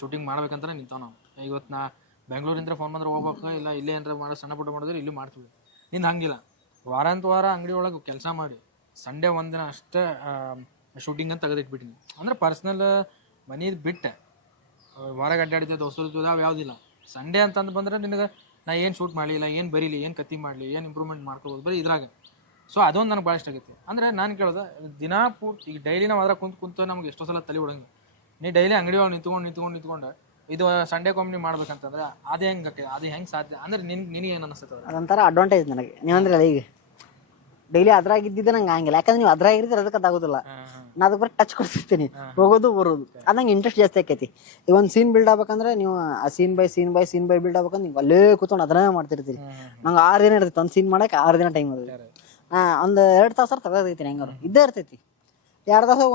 ಶೂಟಿಂಗ್ ಮಾಡ್ಬೇಕಂತಲೇ ನಿಂತವ ನಾವು. ಇವತ್ತು ನಾ ಬೆಂಗಳೂರಿಂದ ಫೋನ್ ಬಂದ್ರೆ ಹೋಗ್ಬೇಕು, ಇಲ್ಲ ಇಲ್ಲೇ ಏನಾರ ಮಾಡೋ ಸಣ್ಣ ಪುಟ್ಟ ಮಾಡಿದ್ರೆ ಇಲ್ಲೂ ಮಾಡ್ತೀವಿ. ನಿಂದು ಹಂಗಿಲ್ಲ, ವಾರ ಅಂಗಡಿ ಒಳಗೆ ಕೆಲಸ ಮಾಡಿ ಸಂಡೇ ಒಂದಿನ ಅಷ್ಟೇ ಶೂಟಿಂಗ್ ಅಂತ ತೆಗೆದಿಟ್ಬಿಟ್ಟಿನಿ. ಅಂದ್ರೆ ಪರ್ಸ್ನಲ್ ಮನೇದು ಬಿಟ್ಟೆ ಹೊರಗೆ ಅಡ್ಡಾಡಿದ್ದೆ ದೋಸ್ತರು ಅವು ಯಾವುದಿಲ್ಲ. ಸಂಡೇ ಅಂತಂದು ಬಂದರೆ ನಿನಗೆ ನಾ ಏನು ಶೂಟ್ ಮಾಡಲಿಲ್ಲ, ಏನು ಬರೀಲಿ, ಏನು ಕತ್ತಿ ಮಾಡಲಿ, ಏನು ಇಂಪ್ರೂವ್ಮೆಂಟ್ ಮಾಡ್ಕೋಬೋದು ಬರೀ ಇದ್ರಾಗ. ಸೊ ಅದೊಂದು ನನಗೆ ಭಾಳ ಇಷ್ಟ ಆಗೈತಿ. ಅಂದರೆ ನಾನು ಕೇಳೋದು ದಿನ ಪೂರ್ತಿ ಈಗ ಡೈಲಿ ನಾವು ಅದ್ರಾಗ ಕುಂತು ನಮ್ಗೆ ಎಷ್ಟೋ ಸಲ ತಲೆ ಹೊಡಂಗಿಲ್ಲ. ನೀ ಡೈಲಿ ಅಂಗಡಿ ಒಳಗೆ ನಿಂತ್ಕೊಂಡು ಇದು ಸಂಡೇ ಕಾಮಿಡಿ ಮಾಡ್ಬೇಕಂತಂದ್ರೆ ಅದು ಹೆಂಗೆ ಸಾಧ್ಯ? ಅಂದ್ರೆ ನಿನಗೆ ಏನು ಅನಿಸ್ತದೆ? ಅದೊಂಥರ ಅಡ್ವಾಂಟೇಜ್ ನನಗೆ. ನೀವಂದ್ರೆ ಈಗ ಡೈಲಿ ಅದ್ರಾಗ ಇದ್ದಿದ್ದೆ ನಂಗೆ ಹಂಗಿಲ್ಲ, ಯಾಕಂದ್ರೆ ನೀವು ಅದ್ರಾಗ ಇರಿದ್ರೆ ಅದಕ್ಕೆ ಅದಾಗೋದಿಲ್ಲ. ನಾ ಅದಕ್ಕೆ ಬರೀ ಟಚ್ ಕೊಡ್ತಿರ್ತೀನಿ, ಹೋಗೋದು ಬರೋದು. ಅದು ನಂಗೆ ಇಂಟ್ರೆಸ್ಟ್ ಜಾಸ್ತಿ ಆಕೈತಿ. ಈಗ ಒಂದು ಸೀನ್ ಬಿಲ್ಡ್ ಆಗ್ಬೇಕಂದ್ರೆ ನೀವು ಆ ಸೀನ್ ಬೈ ಬಿಲ್ಡ್ ಆಗ್ಬೇಕಂದ್ರೆ ನೀವು ಅಲ್ಲೇ ಕೂತ್ಕೊಂಡು ಅದನ್ನೇ ಮಾಡ್ತಿರ್ತೀರಿ. ನಂಗೆ 6 ದಿನ ಇರ್ತೈತಿ ಒಂದು ಸೀನ್ ಮಾಡಕ್ಕೆ, 6 ದಿನ ಟೈಮ್ ಇರ್ತೈತಿ. ಒಂದು 2 ತಾಸು ತೆಗೆದೈತಿ, ಹೆಂಗಾರು ಇದ್ದೇ ಇರ್ತೈತಿ. 2 ತಾಸು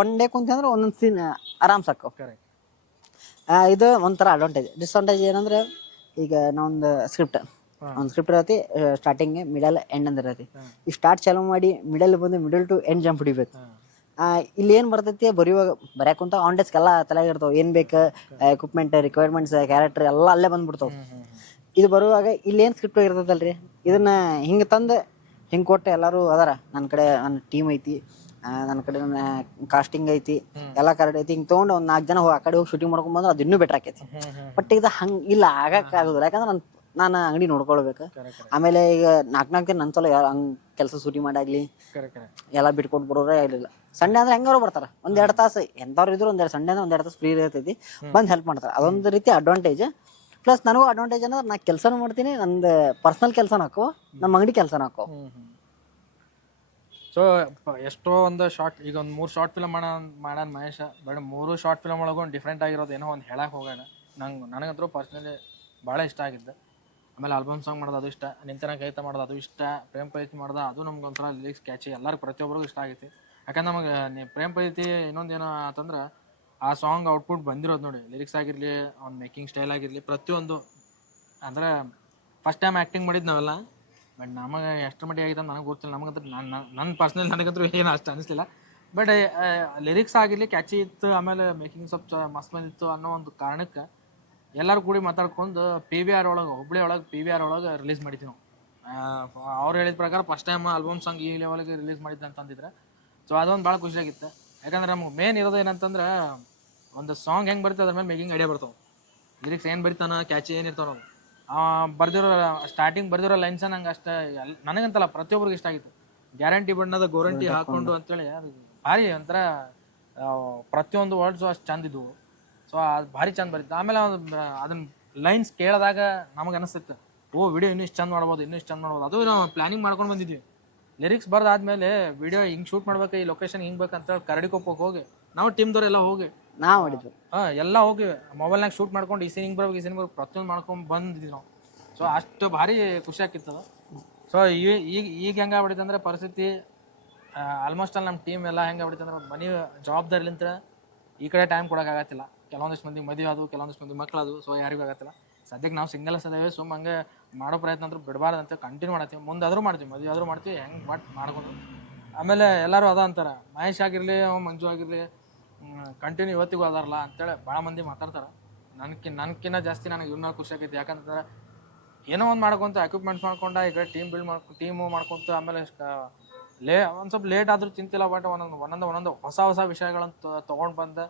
ಒನ್ ಡೇ ಕುಂತ ಅಂದ್ರೆ ಒಂದೊಂದು ಸೀನ್ ಆರಾಮ್ ಸಾಕು. ಇದು ಒಂಥರ ಅಡ್ವಾಂಟೇಜ್. ಡಿಸ್ಅಡ್ವಾಂಟೇಜ್ ಏನಂದ್ರೆ, ಈಗ ನಾವೊಂದು ಸ್ಕ್ರಿಪ್ಟ್ ಇರತ್ತೆ, ಸ್ಟಾರ್ಟಿಂಗ್ ಮಿಡಲ್ ಎಂಡ್ ಅಂತ ಇರತ್ತೆ. ಈ ಸ್ಟಾರ್ಟ್ ಚಾಲೂ ಮಾಡಿ ಮಿಡಲ್ ಟು ಎಂಡ್ ಜಂಪ್ ಹಿಡಿಬೇಕು. ಇಲ್ಲಿ ಏನು ಬರ್ತೈತಿ, ಬರೆಯಕ್ಕಂತ ಆನ್ ಡೆಸ್ಕ್ ಎಲ್ಲ ತಲೆಯಾಗಿರ್ತಾವೆ. ಏನು ಬೇಕು ಎಕ್ವಿಪ್ಮೆಂಟ್, ರಿಕ್ವೈರ್ಮೆಂಟ್ಸ್, ಕ್ಯಾರೆಕ್ಟರ್ ಎಲ್ಲ ಅಲ್ಲೇ ಬಂದ್ಬಿಡ್ತಾವೆ. ಇದು ಬರುವಾಗ ಇಲ್ಲಿ ಏನು ಸ್ಕ್ರಿಪ್ಟ್ ಆಗಿರ್ತೈತಲ್ರಿ, ಇದನ್ನ ಹಿಂಗೆ ತಂದು ಹಿಂಗೆ ಕೊಟ್ಟೆ ಎಲ್ಲರೂ ಅದಾರ. ನನ್ನ ಟೀಮ್ ಐತಿ, ನನ್ನ ಕಡೆ ನನ್ನ ಕಾಸ್ಟಿಂಗ್ ಐತಿ, ಎಲ್ಲ ಕರೆಕ್ಟ್ ಐತಿ. ಹಿಂಗೆ ತೊಗೊಂಡು ಒಂದು 4 ಜನ ಆ ಕಡೆ ಹೋಗಿ ಶೂಟಿಂಗ್ ಮಾಡ್ಕೊಂಡ್ ಬಂದ್ರೆ ಅದು ಇನ್ನೂ ಬೆಟರ್ ಆಕೈತಿ. ಬಟ್ ಇದು ಹಂಗೆ ಇಲ್ಲ, ಆಗೋದಿಲ್ಲ. ಯಾಕಂದ್ರೆ ನಾನು ಅಂಗಡಿ ನೋಡ್ಕೊಳ್ಬೇಕು. ಆಮೇಲೆ ಈಗ 4 ದಿನ ನನ್ನ ಸಲ ಹಂಗೆ ಕೆಲಸ ಸೂಟಿ ಮಾಡಾಗ್ಲಿ ಎಲ್ಲ ಬಿಟ್ಕೊಟ್ಟು ಬರೋರೇ ಆಗಲಿಲ್ಲ. ಸಂಡೇ ಅಂದ್ರೆ ಹೆಂಗಾರು ಬರ್ತಾರೆ, 1-2 ತಾಸು ಎಂಥವ್ರು ಇದ್ರು ಸಂಡೇ ಅಂದ್ರೆ 1-2 ತಾಸು ಫ್ರೀ ಇರ್ತೈತಿ, ಬಂದು ಹೆಲ್ಪ್ ಮಾಡ್ತಾರೆ. ಅದೊಂದು ರೀತಿ ಅಡ್ವಾಂಟೇಜ್. ಪ್ಲಸ್ ನನಗೂ ಅಡ್ವಾಂಟೇಜ್ ಅಂದ್ರೆ ನಾ ಕೆಲಸನೂ ಮಾಡ್ತೀನಿ, ನಂದು ಪರ್ಸ್ನಲ್ ಕೆಲಸನೂ ಹಾಕೋ, ನಮ್ಮ ಅಂಗಡಿ ಕೆಲಸನೂ ಹಾಕೋ. ಸೊ ಎಷ್ಟೋ ಒಂದು ಶಾರ್ಟ್ ಈಗ ಒಂದು 3 ಶಾರ್ಟ್ ಫಿಲಮ್ ಮಾಡೋಣ ಮಹೇಶ, ಬಟ್ 3 ಶಾರ್ಟ್ ಫಿಲಮ್ ಒಳಗೂ ಒಂದು ಡಿಫ್ರೆಂಟ್ ಆಗಿರೋದು ಏನೋ ಒಂದು ಹೇಳಕ್ಕೆ ಹೋಗೋಣ. ನನಗಂತೂ ಪರ್ಸ್ನಲಿ ಭಾಳ ಇಷ್ಟ ಆಗಿದ್ದು. ಆಮೇಲೆ ಆಲ್ಬಮ್ ಸಾಂಗ್ ಮಾಡೋದು ಅದು ಇಷ್ಟ, ನಿಂತನ ಕೈತ ಮಾಡೋದು ಅದು ಇಷ್ಟ, ಪ್ರೇಮ್ ಪೈತಿ ಮಾಡೋದು ಅದು ನಮ್ಗೆ ಒಂಥರ ಲಿರಿಕ್ಸ್ ಕ್ಯಾಚಿ, ಎಲ್ಲರಿಗೂ ಪ್ರತಿಯೊಬ್ಬರಿಗೂ ಇಷ್ಟ ಆಗೈತಿ. ಯಾಕಂದ್ರೆ ನಮಗೆ ಪ್ರೇಮ್ ಪೈತಿ ಇನ್ನೊಂದೇನು ಅಂತಂದ್ರೆ ಆ ಸಾಂಗ್ ಔಟ್ಪುಟ್ ಬಂದಿರೋದು ನೋಡಿ, ಲಿರಿಕ್ಸ್ ಆಗಿರಲಿ, ಅವ್ನ ಮೇಕಿಂಗ್ ಸ್ಟೈಲ್ ಆಗಿರಲಿ, ಪ್ರತಿಯೊಂದು ಅಂದರೆ ಫಸ್ಟ್ ಟೈಮ್ ಆ್ಯಕ್ಟಿಂಗ್ ಮಾಡಿದ್ದು ನಾವೆಲ್ಲ. ಬಟ್ ನಮಗೆ ಎಷ್ಟು ಮಟ್ಟಿಗೆ ಆಗಿತ್ತು ಅಂತ ನನಗೆ ಗೊತ್ತಿಲ್ಲ. ನಮಗಂತೂ ನನ್ನ ಪರ್ಸ್ನಲ್ ನನಗಂತೂ ಏನು ಅಷ್ಟು ಅನಿಸ್ಲಿಲ್ಲ. ಬಟ್ ಲಿರಿಕ್ಸ್ ಆಗಿರಲಿ ಕ್ಯಾಚಿ ಇತ್ತು, ಆಮೇಲೆ ಮೇಕಿಂಗ್ ಸ್ವಲ್ಪ ಮಸ್ತ್ ಬಂದಿತ್ತು ಅನ್ನೋ ಒಂದು ಕಾರಣಕ್ಕೆ ಎಲ್ಲರೂ ಕೂಡಿ ಮಾತಾಡ್ಕೊಂಡು PVR ಒಳಗೆ, ಹುಬ್ಳಿ ಒಳಗೆ PVR ಒಳಗೆ ರಿಲೀಸ್ ಮಾಡಿದ್ವಿ ನಾವು. ಅವ್ರು ಹೇಳಿದ ಪ್ರಕಾರ ಫಸ್ಟ್ ಟೈಮ್ ಆಲ್ಬಮ್ ಸಾಂಗ್ ಈ ಲೆವೆಲ್ಗೆ ರಿಲೀಸ್ ಮಾಡಿದ್ದೆ ಅಂತಂದಿದ್ರೆ. ಸೊ ಅದೊಂದು ಭಾಳ ಖುಷಿಯಾಗಿತ್ತು. ಯಾಕಂದ್ರೆ ನಮ್ಗೆ ಮೇನ್ ಇರೋದು ಏನಂತಂದ್ರೆ ಒಂದು ಸಾಂಗ್ ಹೆಂಗೆ ಬರುತ್ತೆ ಅದ್ರ ಮೇಲೆ ಮೇಕಿಂಗ್ ಐಡಿಯಾ ಬರ್ತಾವೆ. ಲಿರಿಕ್ಸ್ ಏನು ಬರಿತಾನ, ಕ್ಯಾಚಿ ಏನಿರ್ತಾವ ನಾವು ಬರ್ದಿರೋ ಸ್ಟಾರ್ಟಿಂಗ್ ಬರ್ದಿರೋ ಲೈನ್ಸ ನಂಗೆ ಅಷ್ಟೇ ನನಗಂತಲ್ಲ ಪ್ರತಿಯೊಬ್ಬರಿಗೆ ಇಷ್ಟ ಆಗಿತ್ತು. ಗ್ಯಾರಂಟಿ ಬಣ್ಣದ ಗೋರಂಟಿ ಹಾಕೊಂಡು ಅಂತೇಳಿ ಅದು ಭಾರಿ ಒಂಥರ ಪ್ರತಿಯೊಂದು ವರ್ಡ್ಸು ಅಷ್ಟು ಚಂದ ಇದ್ವು. ಸೊ ಅದು ಭಾರಿ ಚಂದ ಬರೀತು. ಆಮೇಲೆ ಅದನ್ನ ಲೈನ್ಸ್ ಕೇಳಿದಾಗ ನಮಗೆ ಅನಿಸ್ತಿತ್ತು, ವಿಡಿಯೋ ಇನ್ನೂ ಇಷ್ಟು ಚಂದ ಮಾಡ್ಬೋದು, ಇನ್ನೂ ಇಷ್ಟು ಚಂದ ಮಾಡ್ಬೋದು. ಅದು ನಾವು ಪ್ಲಾನಿಂಗ್ ಮಾಡ್ಕೊಂಡು ಬಂದಿದ್ವಿ. ಲಿರಿಕ್ಸ್ ಬರ್ದಾದ್ಮೇಲೆ ವಿಡಿಯೋ ಹಿಂಗೆ ಶೂಟ್ ಮಾಡ್ಬೇಕು, ಈ ಲೊಕೇಶನ್ ಹಿಂಗೆ ಬೇಕಂತೇಳಿ ಕರಡಿಕೊಪ್ಪಕ್ಕೆ ಹೋಗಿ ನಾವು ಟೀಮ್ದವ್ರೆಲ್ಲ ಹೋಗಿ ನಾವು ಮಾಡಿದ್ವಿ. ಎಲ್ಲ ಹೋಗಿ ಮೊಬೈಲ್ನಾಗ ಶೂಟ್ ಮಾಡ್ಕೊಂಡು ಈ ಸೀನ್ ಹಿಂಗೆ ಬರ್ಬೇಕು, ಈ ಸೀನ್ ಬರ್ಬೇಕು, ಪ್ರತಿಯೊಂದು ಮಾಡ್ಕೊಂಡು ಬಂದಿದ್ವಿ ನಾವು. ಸೊ ಅಷ್ಟು ಭಾರಿ ಖುಷಿ ಆಗ್ತಿತ್ತು. ಸೊ ಈಗ ಹೆಂಗೆ ಆಗ್ಬಿಟ್ಟಿತ್ತು ಅಂದರೆ ಪರಿಸ್ಥಿತಿ ಆಲ್ಮೋಸ್ಟ್ ಅಲ್ಲಿ ನಮ್ಮ ಟೀಮ್ ಎಲ್ಲ ಹೆಂಗೆ ಆಗ್ಬಿಟ್ಟಿತ್ತು ಅಂದ್ರೆ ಮನೆ ಜವಾಬ್ದಾರಿಲಿಂತ ಈ ಕಡೆ ಟೈಮ್ ಕೊಡೋಕ್ಕಾಗತ್ತಿಲ್ಲ. ಕೆಲವೊಂದಿಷ್ಟು ಮಂದಿಗೆ ಮದುವೆ ಅದು, ಕೆಲವೊಂದಿಷ್ಟು ಮಂದಿ ಮಕ್ಕಳದು. ಸೊ ಯಾರಿಗೂ ಆಗತ್ತಿಲ್ಲ. ಸದ್ಯಕ್ಕೆ ನಾವು ಸಿಂಗಲ್ಸ್ ಅದೇವೆ, ಸುಮ್ಮ ಹಂಗೆ ಮಾಡೋ ಪ್ರಯತ್ನ ಅಂತೂ ಬಿಡಬಾರ್ದು ಅಂತ ಕಂಟಿನ್ಯೂ ಮಾಡ್ತೀವಿ. ಮುಂದಾದರೂ ಮಾಡ್ತೀವಿ, ಮದುವೆ ಆದರೂ ಮಾಡ್ತೀವಿ, ಹೆಂಗೆ ಮಾಡ್ಕೊಂಡು. ಆಮೇಲೆ ಎಲ್ಲರೂ ಅದ ಅಂತಾರೆ, ಮಹೇಶ್ ಆಗಿರಲಿ ಮಂಜು ಆಗಿರಲಿ ಕಂಟಿನ್ಯೂ ಇವತ್ತಿಗೂ ಅದಾರಲ್ಲ ಅಂತೇಳಿ ಭಾಳ ಮಂದಿ ಮಾತಾಡ್ತಾರೆ. ನನಗಿನ್ನ ಜಾಸ್ತಿ ನನಗೆ ಇನ್ನೂ ಖುಷಿ ಆಗೈತಿ. ಯಾಕಂತಂದ್ರೆ ಏನೋ ಒಂದು ಮಾಡ್ಕೊಂತ ಎಕ್ವಿಪ್ಮೆಂಟ್ಸ್ ಮಾಡ್ಕೊಂಡು ಈ ಕಡೆ ಟೀಮು ಮಾಡ್ಕೊಂತ ಆಮೇಲೆ ಒಂದು ಸ್ವಲ್ಪ ಲೇಟ್ ಆದರೂ ಚಿಂತಿಲ್ಲ. ಬಟ್ ಒಂದೊಂದು ಹೊಸ ವಿಷಯಗಳನ್ನು ತೊಗೊಂಡು ಬಂದು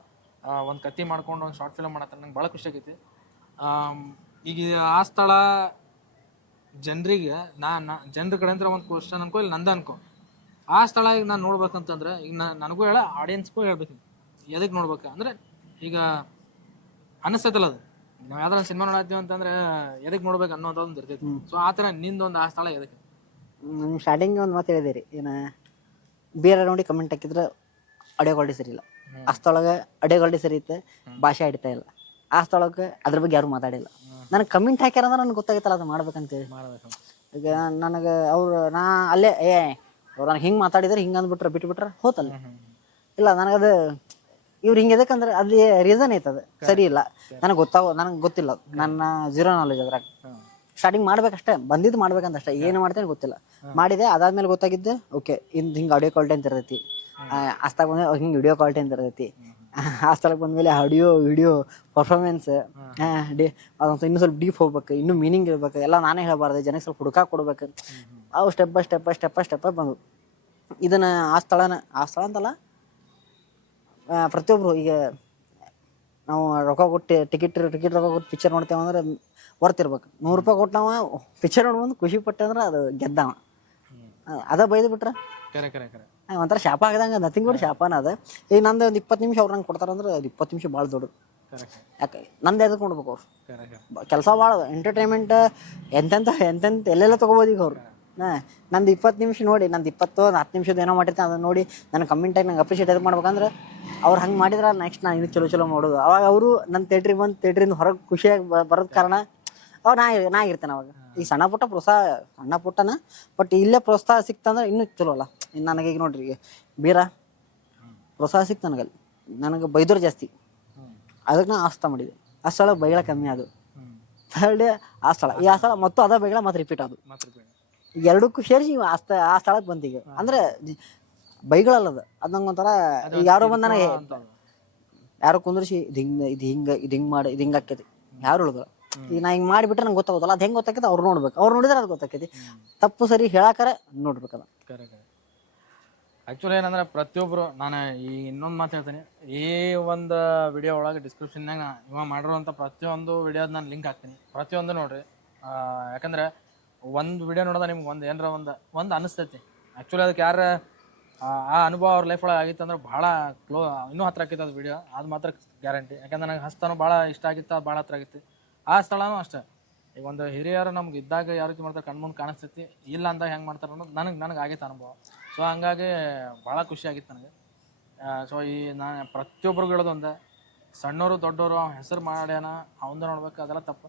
ಒಂದು ಕತ್ತಿ ಮಾಡ್ಕೊಂಡು ಒಂದು ಶಾರ್ಟ್ ಫಿಲಮ್ ಮಾಡತ್ತಾರೆ. ನಂಗೆ ಭಾಳ ಖುಷಿ ಆಗೈತಿ. ಈಗ ಆ ಸ್ಥಳ ಜನರಿಗೆ ಜನರ ಕಡೆಯಿಂದ ಒಂದು ಕ್ವಶನ್ ಅನ್ಕೋ, ಇಲ್ಲಿ ನಂದು ಅನ್ಕೋ, ಆ ಸ್ಥಳ ಈಗ ನಾನು ನೋಡ್ಬೇಕಂತಂದ್ರೆ ಈಗ ನನಗೂ ಹೇಳ, ಆಡಿಯನ್ಸ್ಗೂ ಹೇಳ್ಬೇಕು, ಎದಕ್ಕೆ ನೋಡ್ಬೇಕು ಅಂದರೆ ಈಗ ಅನಿಸ್ತೈತಲ್ಲ ಅದು. ನಾವು ಯಾವ್ದಾರ ಸಿನಿಮಾ ನೋಡತ್ತೀವಿ ಅಂತಂದ್ರೆ ಎದಕ್ಕೆ ನೋಡ್ಬೇಕು ಅನ್ನೋದೊಂದು ಇರ್ತೈತಿ. ಸೊ ಆ ಥರ ನಿಂದೊಂದು ಆ ಸ್ಥಳ ಎದಕ್ಕೆ? ಸ್ಟಾರ್ಟಿಂಗ್ ಒಂದು ಮಾತು ಹೇಳಿದಿರಿ, ಏನು ಬೇರೆ ನೋಡಿ ಕಮೆಂಟ್ ಹಾಕಿದ್ರೆ ಆಡಿಯೋ ಕ್ವಾಲಿಟಿ ಸರಿ ಇಲ್ಲ, ಆ ಸ್ಥಳಕ್ಕೆ ಆಡಿಯೋ ಕ್ವಾಲಿಟಿ ಸರಿ ಇತ್ತು, ಭಾಷೆ ಹಿಡಿತಾ ಇಲ್ಲ, ಆ ಸ್ಥಳಕ್ಕೆ ಅದ್ರ ಬಗ್ಗೆ ಯಾರು ಮಾತಾಡಿಲ್ಲ. ನನಗೆ ಕಮೆಂಟ್ ಹಾಕ್ಯಾರ ಅಂದ್ರೆ ನನಗೆ ಗೊತ್ತಾಗತ್ತಲ್ಲ ಅದು ಮಾಡ್ಬೇಕಂತೇಳಿ. ಈಗ ನನಗೆ ನಾ ಅಲ್ಲೇ ಅವ್ರು ನನಗೆ ಹಿಂಗೆ ಮಾತಾಡಿದ್ರೆ ಹಿಂಗೆ ಅಂದ್ಬಿಟ್ರೆ ಬಿಟ್ಬಿಟ್ರೆ ಹೋತಲ್ಲ. ಇಲ್ಲ ನನಗದು ಇವ್ರು ಹಿಂಗೆ ಎದಕ್ಕಂದ್ರೆ ಅಲ್ಲಿ ರೀಸನ್ ಐತದ ಸರಿ ಇಲ್ಲ, ನನಗೆ ಗೊತ್ತಿಲ್ಲ, ನನ್ನ ಜೀರೋ ನಾಲೆಜ್ ಅದ್ರಾಗ. ಸ್ಟಾರ್ಟಿಂಗ್ ಮಾಡ್ಬೇಕಷ್ಟೇ, ಬಂದಿದ್ದು ಮಾಡ್ಬೇಕಂತ ಅಷ್ಟೇ, ಏನು ಮಾಡ್ತೇನೆ ಗೊತ್ತಿಲ್ಲ. ಮಾಡಿದೆ, ಅದಾದ್ಮೇಲೆ ಗೊತ್ತಾಗಿದ್ದು ಓಕೆ ಹಿಂಗೆ ಆಡಿಯೋ ಕ್ವಾಲಿಟಿ ಅಂತ ಇರ್ತೈತಿ, ಅಷ್ಟಾಗ ಬಂದ್ರೆ ಹಿಂಗೆ ವಿಡಿಯೋ ಕ್ವಾಲಿಟಿ ಅಂತ ಇರ್ತೈತಿ, ಆ ಸ್ಥಳಕ್ಕೆ ಬಂದ್ಮೇಲೆ ಆಡಿಯೋ ವಿಡಿಯೋ ಪರ್ಫಾರ್ಮೆನ್ಸ್ ಅದಂತ ಇನ್ನೂ ಸ್ವಲ್ಪ ಡೀಪ್ ಹೋಗ್ಬೇಕು, ಇನ್ನೂ ಮೀನಿಂಗ್ ಇರ್ಬೇಕು, ಎಲ್ಲ ನಾನೇ ಹೇಳಬಾರ್ದು, ಜನಕ್ಕೆ ಸ್ವಲ್ಪ ಹುಡುಕಾಕ್ ಕೊಡ್ಬೇಕು. ಅವು ಸ್ಟೆಪ್ ಬೈ ಸ್ಟೆಪ್ ಬಂದು ಇದನ್ನ ಆ ಸ್ಥಳ ಅಂತಲ್ಲ, ಪ್ರತಿಯೊಬ್ರು ಈಗ ನಾವು ರೊಕ್ಕ ಕೊಟ್ಟು ಟಿಕೆಟ್ ರೊಕ್ಕ ಕೊಟ್ಟು ಪಿಕ್ಚರ್ ನೋಡ್ತೇವೆ ಅಂದ್ರೆ ವರ್ತ್ ಇರ್ಬೇಕು. 100 ರೂಪಾಯಿ ಕೊಟ್ಟು ನಾವು ಪಿಕ್ಚರ್ ನೋಡ್ಬಂದು ಖುಷಿ ಪಟ್ಟೆ ಅಂದ್ರೆ ಅದು ಗೆದ್ದವ. ಅದ ಬೈದು ಬಿಟ್ರೆ ಒಂಥರ ಶಾಪ ಆಗದಂಗೆ, ನಥಿಂಗ್ ಕೂಡ ಶಾಪನ ಅದ. ಈಗ ನಂದು ಒಂದು 20 ನಿಮಿಷ ಅವ್ರು ನಂಗೆ ಕೊಡ್ತಾರಂದ್ರೆ ಅದು 20 ನಿಮಿಷ ಭಾಳ ದೊಡ್ಡದು. ಯಾಕೆ ನಂದು ಎದಕ್ಕೆ ನೋಡ್ಬೇಕು ಅವ್ರು ಕೆಲಸ ಭಾಳ ಎಂಟರ್ಟೈನ್ಮೆಂಟ್ ಎಂತೆಂತ ಎಲ್ಲೆಲ್ಲ ತೊಗೋಬೋದು ಈಗ ಅವ್ರು. ನಂದು 20 ನಿಮಿಷ ನೋಡಿ, ನಂದು 10 ನಿಮಿಷದ ಏನೋ ಮಾಡಿರ್ತೀನಿ ಅದನ್ನ ನೋಡಿ ನನಗೆ ಕಮೆಂಟಾಗಿ ನಂಗೆ ಅಪ್ರಿಷಿಯೇಟ್ ಎದಕ್ಕೆ ಮಾಡ್ಬೇಕಂದ್ರೆ ಅವ್ರು ಹಂಗೆ ಮಾಡಿದ್ರೆ ನೆಕ್ಸ್ಟ್ ನಾನು ಇನ್ನೂ ಚಲೋ ಮಾಡೋದು. ಅವಾಗ ಅವರು ನನ್ನ ಥಿಯೇಟ್ರಿಂದ ಹೊರಗೆ ಖುಷಿಯಾಗಿ ಬರೋದ್ ಕಾರಣ ಅವಾಗ ನಾ ಇರ್ತೇನೆ. ಅವಾಗ ಈಗ ಸಣ್ಣ ಪುಟ್ಟನ ಬಟ್ ಇಲ್ಲೇ ಪ್ರೋತ್ಸಾಹ ಸಿಕ್ತಂದ್ರೆ ಇನ್ನೂ ಚಲೋ ಅಲ್ಲ. ಇನ್ನು ನನಗೆ ಈಗ ನೋಡ್ರಿ, ಈಗ ಬೀರ ಪ್ರೋತ್ಸಾಹ ಸಿಕ್ತು ನನಗಲ್ಲಿ, ನನಗೆ ಬೈದೋರು ಜಾಸ್ತಿ, ಅದಕ್ಕೆ ನಾ ಆಸ್ತ ಮಾಡಿದೆ. ಆ ಸ್ಥಳ ಬೈಗಳ ಕಮ್ಮಿ ಅದು, ಥರ್ಡ್ ಆ ಸ್ಥಳ, ಈ ಆ ಸ್ಥಳ ಮತ್ತು ಅದ ಬೈಗಳ ಮತ್ತೆ ರಿಪೀಟ್ ಅದು, ಈಗ ಎರಡಕ್ಕೂ ಸೇರಿಸಿ ಆ ಸ್ಥಳಕ್ಕೆ ಬಂದೀಗ. ಅಂದ್ರೆ ಬೈಗಳಲ್ಲದ ಅದು ನಂಗೆ ಒಂಥರ, ಈಗ ಯಾರೋ ಬಂದ ನನಗೆ ಯಾರೋ ಕುಂದ್ರಿಸಿ ಇದು ಹಿಂಗೆ ಮಾಡಿ ಇದು ಹಿಂಗೆ ಆಕೈತಿ ಯಾರು ಹೇಳಿದ್ರು. ಈಗ ನಾ ಹಿಂಗೆ ಮಾಡಿಬಿಟ್ರೆ ನಂಗೆ ಗೊತ್ತಾಗೋದಲ್ಲ, ಅದು ಹೆಂಗೆ ಗೊತ್ತಾಕೈತೆ ಅವ್ರು ನೋಡ್ಬೇಕು, ಅವ್ರು ನೋಡಿದ್ರೆ ಅದು ಗೊತ್ತಾಕೈತಿ. ತಪ್ಪು ಸರಿ ಹೇಳಾಕರೆ ನೋಡ್ಬೇಕಲ್ಲ. ಆ್ಯಕ್ಚುಲಿ ಏನಂದ್ರೆ ಪ್ರತಿಯೊಬ್ಬರು, ನಾನು ಈ ಇನ್ನೊಂದು ಮಾತು ಹೇಳ್ತೀನಿ, ಈ ಒಂದು ವಿಡಿಯೋ ಒಳಗೆ ಡಿಸ್ಕ್ರಿಪ್ಷನ್ನಾಗ ಇವಾಗ ಮಾಡಿರೋಂಥ ಪ್ರತಿಯೊಂದು ವಿಡಿಯೋದ ನಾನು ಲಿಂಕ್ ಹಾಕ್ತೀನಿ, ಪ್ರತಿಯೊಂದು ನೋಡ್ರಿ. ಯಾಕಂದರೆ ಒಂದು ವಿಡಿಯೋ ನೋಡೋದ ನಿಮ್ಗೆ ಏನಾರ ಒಂದು ಅನಿಸ್ತೈತಿ. ಆ್ಯಕ್ಚುಲಿ ಅದಕ್ಕೆ ಯಾರು ಆ ಅನುಭವ ಅವ್ರ ಲೈಫ್ ಒಳಗೆ ಆಗಿತ್ತು ಅಂದ್ರೆ ಭಾಳ ಇನ್ನೂ ಹತ್ರ ಆಗಿತ್ತು ಅದು ವಿಡಿಯೋ, ಅದು ಮಾತ್ರ ಗ್ಯಾರಂಟಿ. ಯಾಕಂದ್ರೆ ನನಗೆ ಹಸ್ತನೂ ಭಾಳ ಇಷ್ಟ ಆಗಿತ್ತು, ಭಾಳ ಹತ್ರ ಆಗಿತ್ತು. ಆ ಸ್ಥಳನೂ ಅಷ್ಟೇ, ಈಗ ಒಂದು ಹಿರಿಯರು ನಮ್ಗೆ ಇದ್ದಾಗ ಯಾವ ರೀತಿ ಮಾಡ್ತಾರೆ ಕಣ್ಮುಂದೆ ಕಾಣಿಸ್ತೈತಿ, ಇಲ್ಲ ಅಂದಾಗ ಹೆಂಗೆ ಮಾಡ್ತಾರೆ ಅನ್ನೋದು ನನಗೆ ಆಗೈತೆ ಅನುಭವ. ಸೊ ಹಂಗಾಗಿ ಭಾಳ ಖುಷಿಯಾಗಿತ್ತು ನನಗೆ. ಸೊ ಈ ನಾನು ಪ್ರತಿಯೊಬ್ಬರಿಗೂ ಹೇಳೋದು ಒಂದೇ, ಸಣ್ಣವರು ದೊಡ್ಡವರು ಅವ್ನ ಹೆಸರು ಮಾಡ್ಯಾನ ಅವಂದು ನೋಡ್ಬೇಕು, ಅದೆಲ್ಲ ತಪ್ಪು.